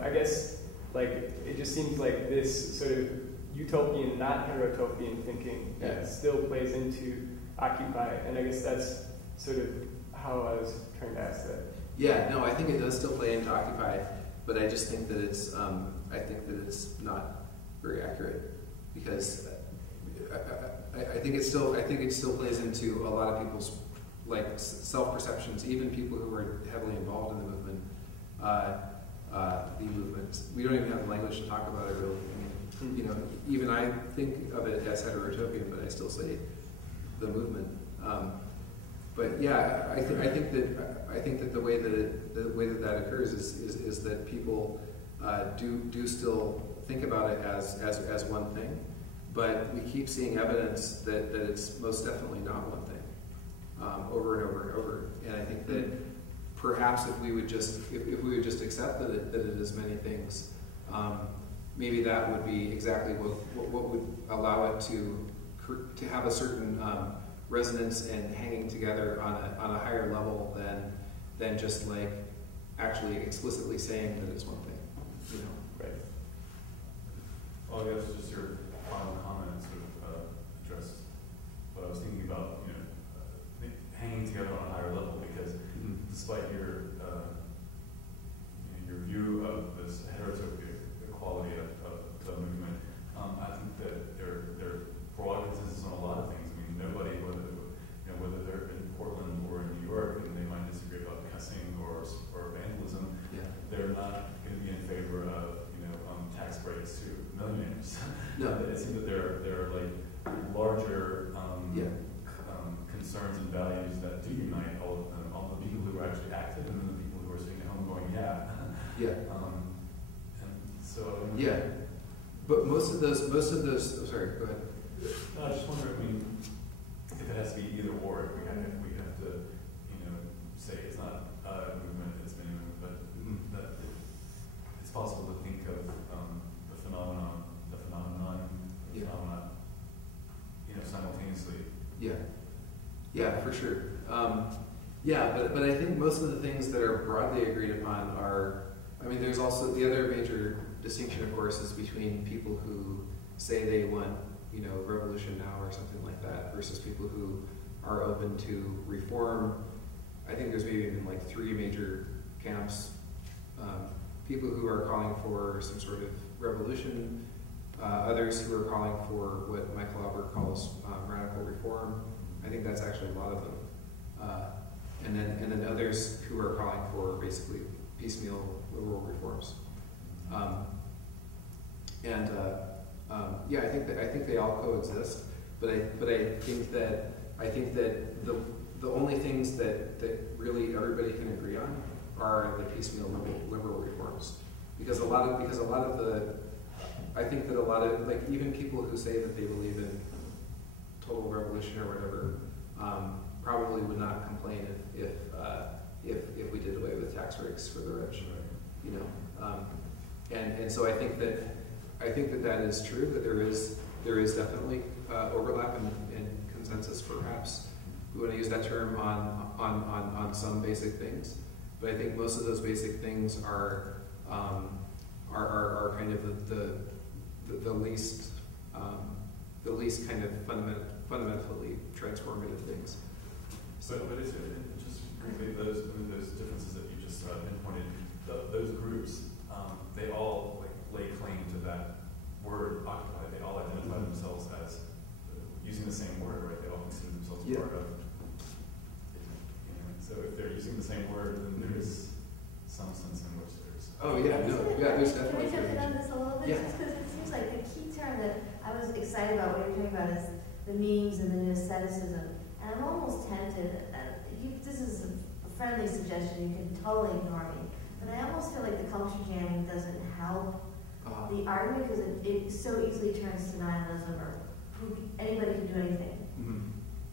I guess it just seems like this sort of utopian, not heterotopian thinking still plays into Occupy, and I guess that's sort of how I was trying to ask that. Yeah, no, I think it does still play into Occupy, but I just think that it's not very accurate, because I think it still plays into a lot of people's self-perceptions, even people who were heavily involved in the movement. The movement. We don't even have the language to talk about it, really. I mean, even I think of it as heterotopian, but I still say the movement. But yeah, I think that the way that occurs is that people do still think about it as one thing, but we keep seeing evidence that it's most definitely not one thing, over and over and over. And I think perhaps if we would just accept that it is many things, maybe that would be exactly what would allow it to have a certain resonance and hanging together on a higher level than just like actually explicitly saying that it's one thing, you know. Right. Well, I guess just your final comment sort of addressed what I was thinking about, hanging together on a higher level, because despite your view of this heterotopic equality of the movement, I think that there are broad consensus on a lot of things. I mean, nobody, whether they're in Portland or in New York, and they might disagree about cussing or vandalism, they're not going to be in favor of tax breaks to millionaires. No. It seems that there are like larger concerns and values that do unite all the people who are actually active and then the people who are sitting at home going, and so But most of those. Oh, sorry, go ahead. No, I just wonder. I mean, if it has to be either or, if we have to, say it's not a movement, it's many movement, but that it's possible to think of the phenomenon, simultaneously. Yeah, for sure. But I think most of the things that are broadly agreed upon are, I mean, there's also the other major distinction, of course, is between people who say they want, revolution now or something like that, versus people who are open to reform. I think there's maybe even like three major camps. People who are calling for some sort of revolution, others who are calling for what Michael Albert calls radical reform. I think that's actually a lot of them. And then others who are calling for basically piecemeal liberal reforms. I think they all coexist. But I think that the only things that really everybody can agree on are the piecemeal liberal reforms, because a lot of the I think that a lot of, like, even people who say that they believe in total revolution or whatever probably would not complain if we did away with tax breaks for the rich, and so I think that is true, that there is definitely overlap and consensus, perhaps we want to use that term on some basic things, but I think most of those basic things are kind of the least kind of fundamentally transformative things. But is it just briefly those differences that you just pinpointed? Those groups, they all lay claim to that word occupy. They all identify themselves as using the same word, right? They all consider themselves part of. So if they're using the same word, then there is some sense in which there's. There's definitely. Can we jump in on this a little bit? Yeah. Just because it seems like the key term that I was excited about what you're talking about is the memes and the new asceticism. And I'm almost tempted, this is a friendly suggestion, you can totally ignore me, but I almost feel like the culture jamming doesn't help the argument, because it so easily turns to nihilism or anybody can do anything. Mm-hmm.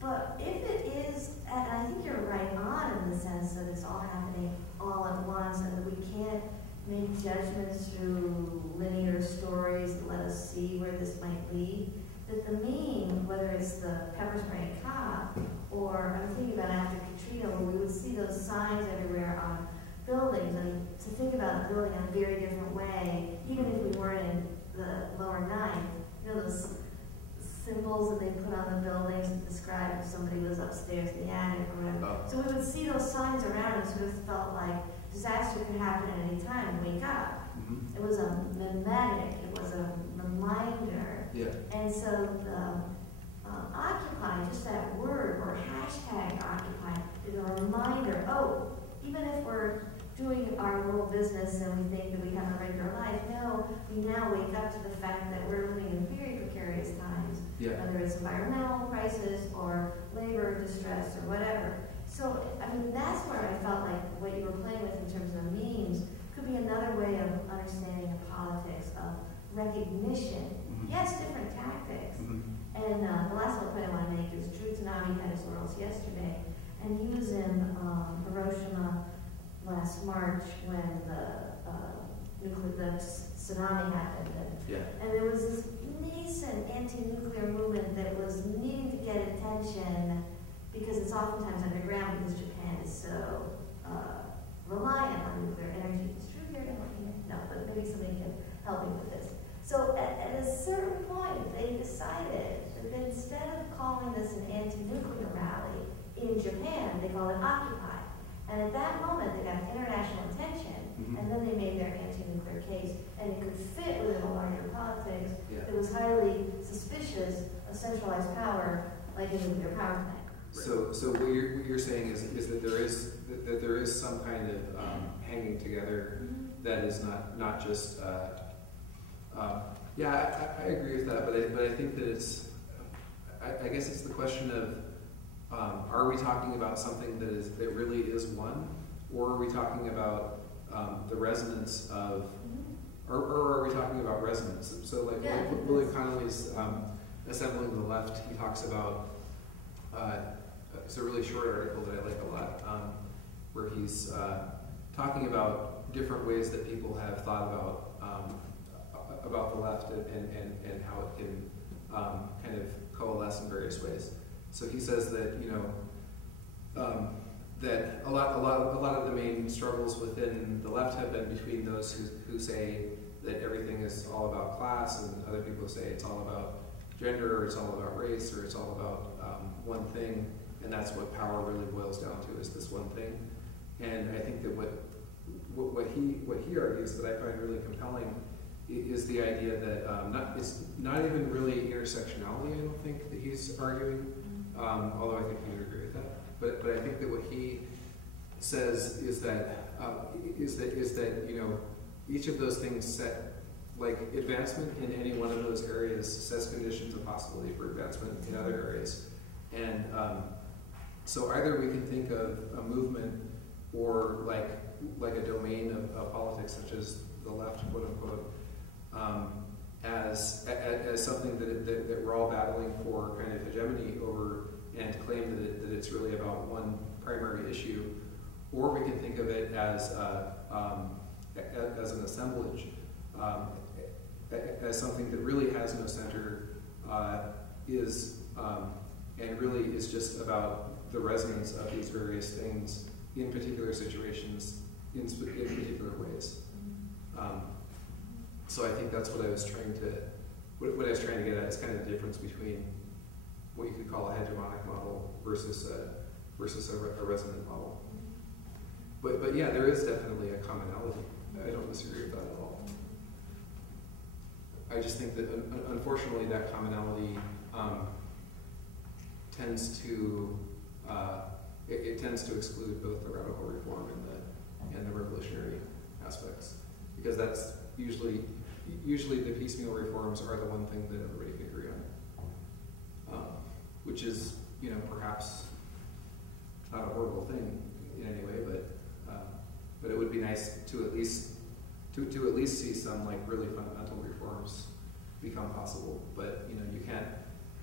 But if it is, and I think you're right on in the sense that it's all happening all at once and that we can't make judgments through linear stories that let us see where this might lead, that the meme, whether it's the pepper spraying cop, or I'm thinking about after Katrina, where we would see those signs everywhere on buildings, and to think about a building in a very different way, even if we weren't in the lower ninth, those symbols that they put on the buildings that describe if somebody was upstairs in the attic or whatever. So we would see those signs around and sort of felt like disaster could happen at any time and wake up. Mm-hmm. It was a mimetic, it was a reminder. Yeah. And so the Occupy, just that word, or hashtag Occupy, is a reminder, even if we're doing our little business and we think that we have a regular life, no, we now wake up to the fact that we're living in very precarious times, whether it's environmental crisis or labor distress or whatever. So, I mean, that's where I felt like what you were playing with in terms of memes could be another way of understanding the politics of recognition. Mm-hmm. Yes, different tactics. Mm-hmm. And the last little point I want to make is Drew Tanami had his orals yesterday, and he was in Hiroshima last March when the tsunami happened. And there was this nascent anti-nuclear movement that was needing to get attention because it's oftentimes underground because Japan is so reliant on nuclear energy. It's true here, no, but maybe somebody can help me with this. So at a certain point, they decided that instead of calling this an anti-nuclear rally in Japan, they call it Occupy. And at that moment, they got international attention, and then they made their anti-nuclear case, and it could fit within a larger politics that was highly suspicious of centralized power, like a nuclear power plant. So what you're saying is that there is some kind of hanging together that is not just I agree with that, but I think that it's I guess it's the question of are we talking about something that really is one, or are we talking about the resonance of or are we talking about resonance? So like William Connolly's Assembling the Left, he talks about it's a really short article that I like a lot, where he's talking about different ways that people have thought about the left and how it can kind of coalesce in various ways. So he says that that a lot of the main struggles within the left have been between those who say that everything is all about class, and other people say it's all about gender, or it's all about race, or it's all about one thing, and that's what power really boils down to, is this one thing. And I think that what he argues that I find really compelling is the idea that it's not even really intersectionality. I don't think that he's arguing, although I think he would agree with that. But I think that what he says is that each of those things set, like, advancement in any one of those areas sets conditions of possibility for advancement in other areas. And so either we can think of a movement or like a domain of politics, such as the left, quote unquote, as something that we're all battling for kind of hegemony over, and to claim that it's really about one primary issue, or we can think of it as an assemblage, as something that really has no center, and really is just about the resonance of these various things in particular situations, in particular ways. So I think that's what I was trying to get at, is kind of the difference between what you could call a hegemonic model versus a resonant model. But yeah, there is definitely a commonality. I don't disagree with that at all. I just think that unfortunately that commonality tends to exclude both the radical reform and the revolutionary aspects, because that's usually the piecemeal reforms are the one thing that everybody can agree on, which is perhaps not a horrible thing in any way, but it would be nice to at least see some like really fundamental reforms become possible. But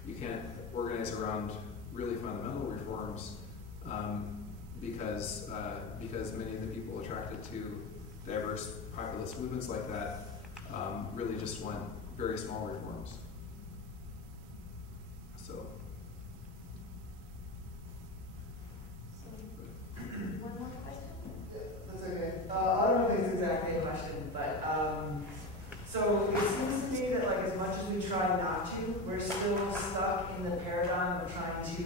you can't organize around really fundamental reforms because many of the people attracted to diverse populist movements like that really just want very small reforms. So. One more question? That's okay. I don't know if it's exactly a question, but so it seems to me that as much as we try not to, we're still stuck in the paradigm of trying to,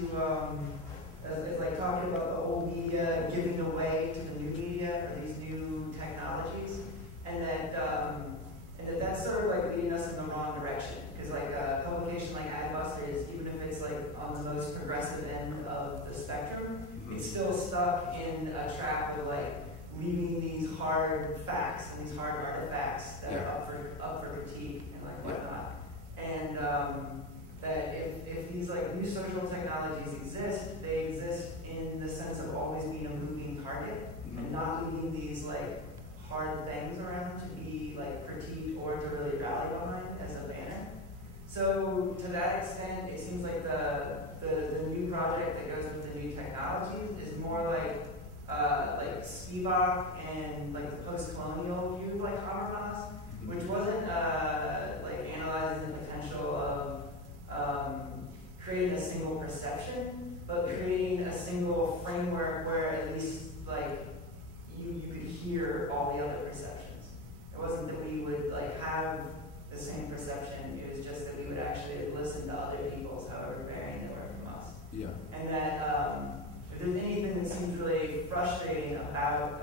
as like talking about the old media giving away to the new media or these new technologies, and that's sort of like leading us in the wrong direction. Because a publication like Adbusters, even if it's on the most progressive end of the spectrum, it's still stuck in a trap of leaving these hard facts and these hard artifacts that are up for critique and whatnot. And that if these new social technologies exist, they exist in the sense of always being a moving target and not leaving these hard things around to be critiqued or to really rally behind as a banner. So to that extent, it seems like the new project that goes with the new technologies is more like like Spivak and like the post-colonial view of like Habermas, which wasn't like analyzing the potential of creating a single perception, but creating a single framework where at least like you could hear all the other perceptions. It wasn't that we would like have the same perception, it was just that we would actually listen to other people's, however varying they were from us. Yeah. And that if there's anything that seems really frustrating about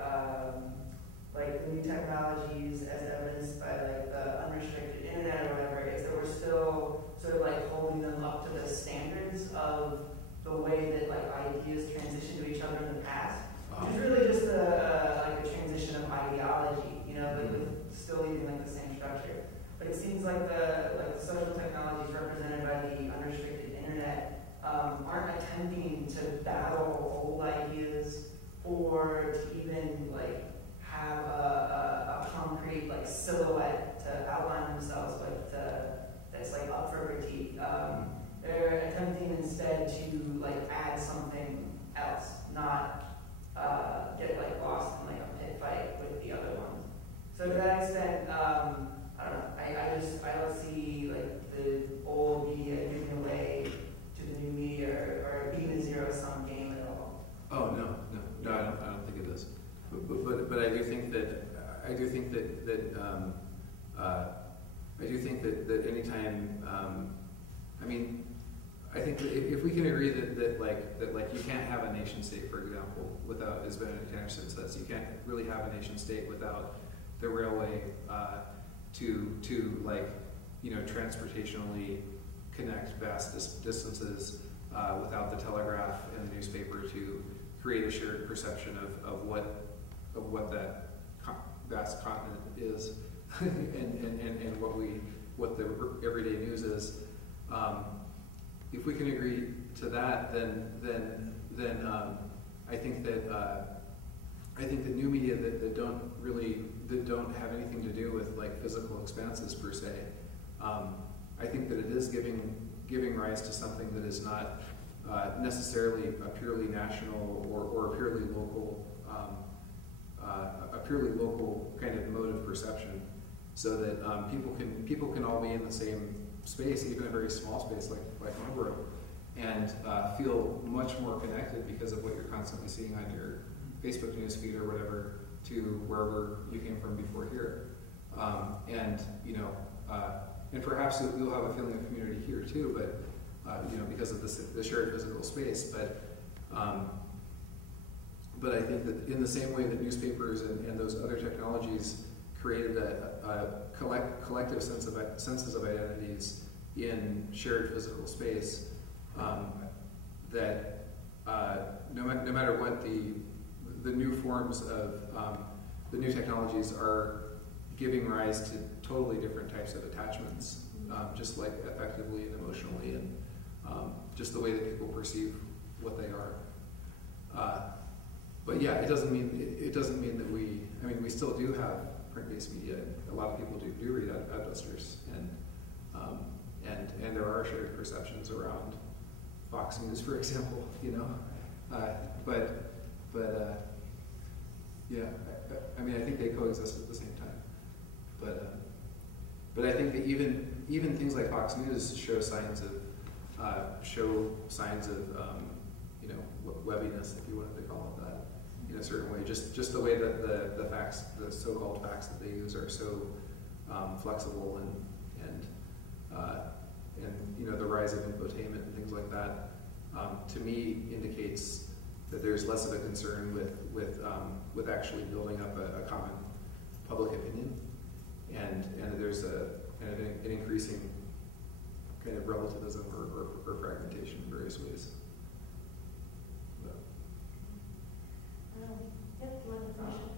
like the new technologies as evidenced by like the unrestricted internet or whatever, is that we're still sort of like holding them up to the standards of the way that like ideas transition to each other in the past, which is really just like a transition of ideology, you know, like with still using like the same structure. But it seems like the social technologies represented by the unrestricted internet aren't attempting to battle old ideas or to even like have a concrete like silhouette to outline themselves that's like up for critique. They're attempting instead to like add something else, not get like lost in like a pit fight with the other ones. So to that extent, I don't know. I don't see like the old media giving away to the new media or being a zero-sum game at all. Oh no, I don't think it is. But I do think that anytime, I mean, I think that if we can agree that you can't have a nation state, for example, without, as Benedict Anderson says, you can't really have a nation state without the railway to like, you know, transportationally connect vast distances, without the telegraph and the newspaper to create a shared perception of what that vast continent is and what the everyday news is. If we can agree to that, then I think that new media that don't have anything to do with like physical expanses per se, I think that it is giving rise to something that is not necessarily a purely national or a purely local kind of mode of perception, so that people can all be in the same space, even a very small space like Marlborough, and feel much more connected because of what you're constantly seeing on your Facebook news feed or whatever to wherever you came from before here, and you know, and perhaps you'll have a feeling of community here too, but you know, because of the shared physical space, but I think that in the same way that newspapers and those other technologies created a collective senses of identities in shared physical space, that no matter what the new forms of the new technologies are giving rise to totally different types of attachments, just like affectively and emotionally, and just the way that people perceive what they are. But yeah, it doesn't mean that we still do have print-based media. A lot of people do read Adbusters, and there are shared perceptions around Fox News, for example. You know, yeah, I mean, I think they coexist at the same time. But I think that even things like Fox News show signs of you know, webbiness, if you wanted to call it that, in a certain way. Just the way that the facts, the so-called facts that they use, are so flexible and you know, the rise of infotainment and things like that, to me indicates that there's less of a concern with actually building up a common public opinion, and there's a kind of an increasing kind of relativism or fragmentation in various ways.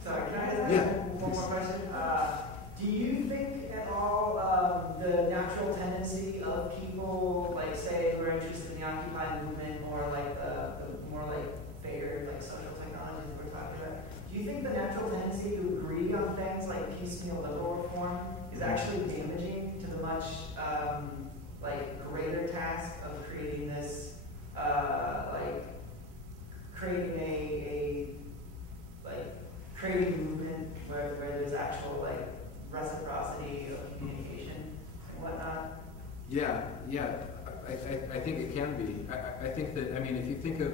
Sorry, can I ask one more question? Do you think at all the natural tendency of people, like say we're interested in the Occupy movement, or like the more like favored like social technologies that we're talking about, do you think the natural tendency to agree on things like piecemeal liberal reform is actually damaging to the much like greater task of creating this like creating a reciprocity of communication and whatnot? Yeah, I think it can be. I think that, I mean, if you think of,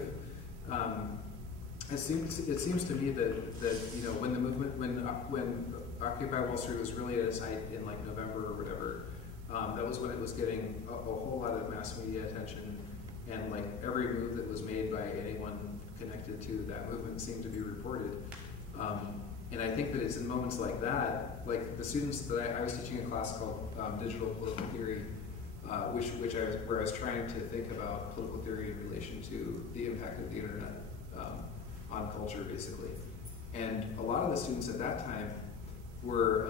it seems to me that you know, when the movement, when Occupy Wall Street was really at its height in like November or whatever, that was when it was getting a whole lot of mass media attention, and like every move that was made by anyone connected to that movement seemed to be reported. And I think that it's in moments like that, like the students that I was teaching a class called Digital Political Theory, where I was trying to think about political theory in relation to the impact of the internet on culture, basically. And a lot of the students at that time were,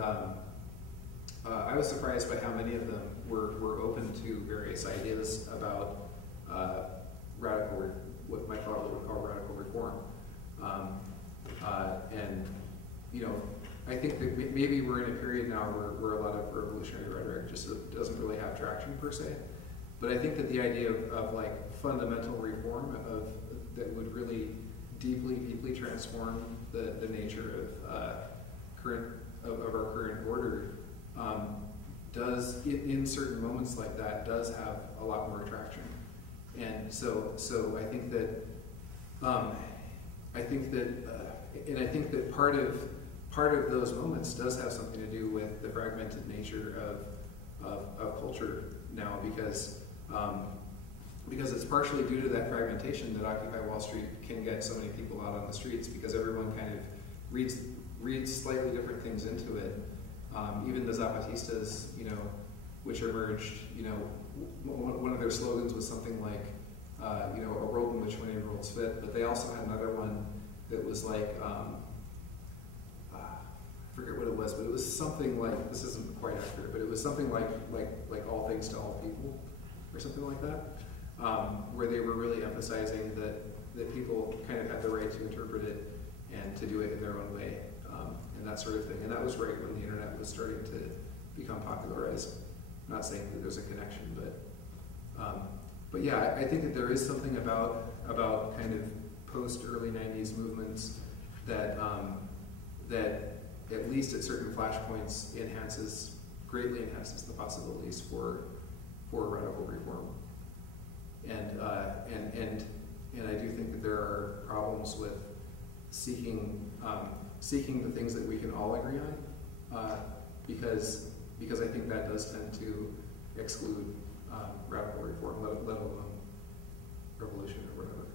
I was surprised by how many of them were open to various ideas about what my father would call radical reform. And, you know, I think that maybe we're in a period now where a lot of revolutionary rhetoric just doesn't really have traction per se. But I think that the idea of like fundamental reform that would really deeply transform the nature of our current order does, in certain moments like that, does have a lot more traction. And so I think that and I think that part of those moments does have something to do with the fragmented nature of culture now, because it's partially due to that fragmentation that Occupy Wall Street can get so many people out on the streets, because everyone kind of reads slightly different things into it. Even the Zapatistas, you know, which emerged, you know, one of their slogans was something like, you know, a world in which many worlds fit, but they also had another one that was like, I forget what it was, but it was something like, this isn't quite accurate, but it was something like all things to all people, or something like that, where they were really emphasizing that people kind of had the right to interpret it and to do it in their own way, and that sort of thing. And that was right when the internet was starting to become popularized. I'm not saying that there's a connection, but yeah, I think that there is something about kind of post-early 90s movements that at least at certain flashpoints greatly enhances the possibilities for radical reform. And I do think that there are problems with seeking the things that we can all agree on, because I think that does tend to exclude radical reform, let alone revolution or whatever.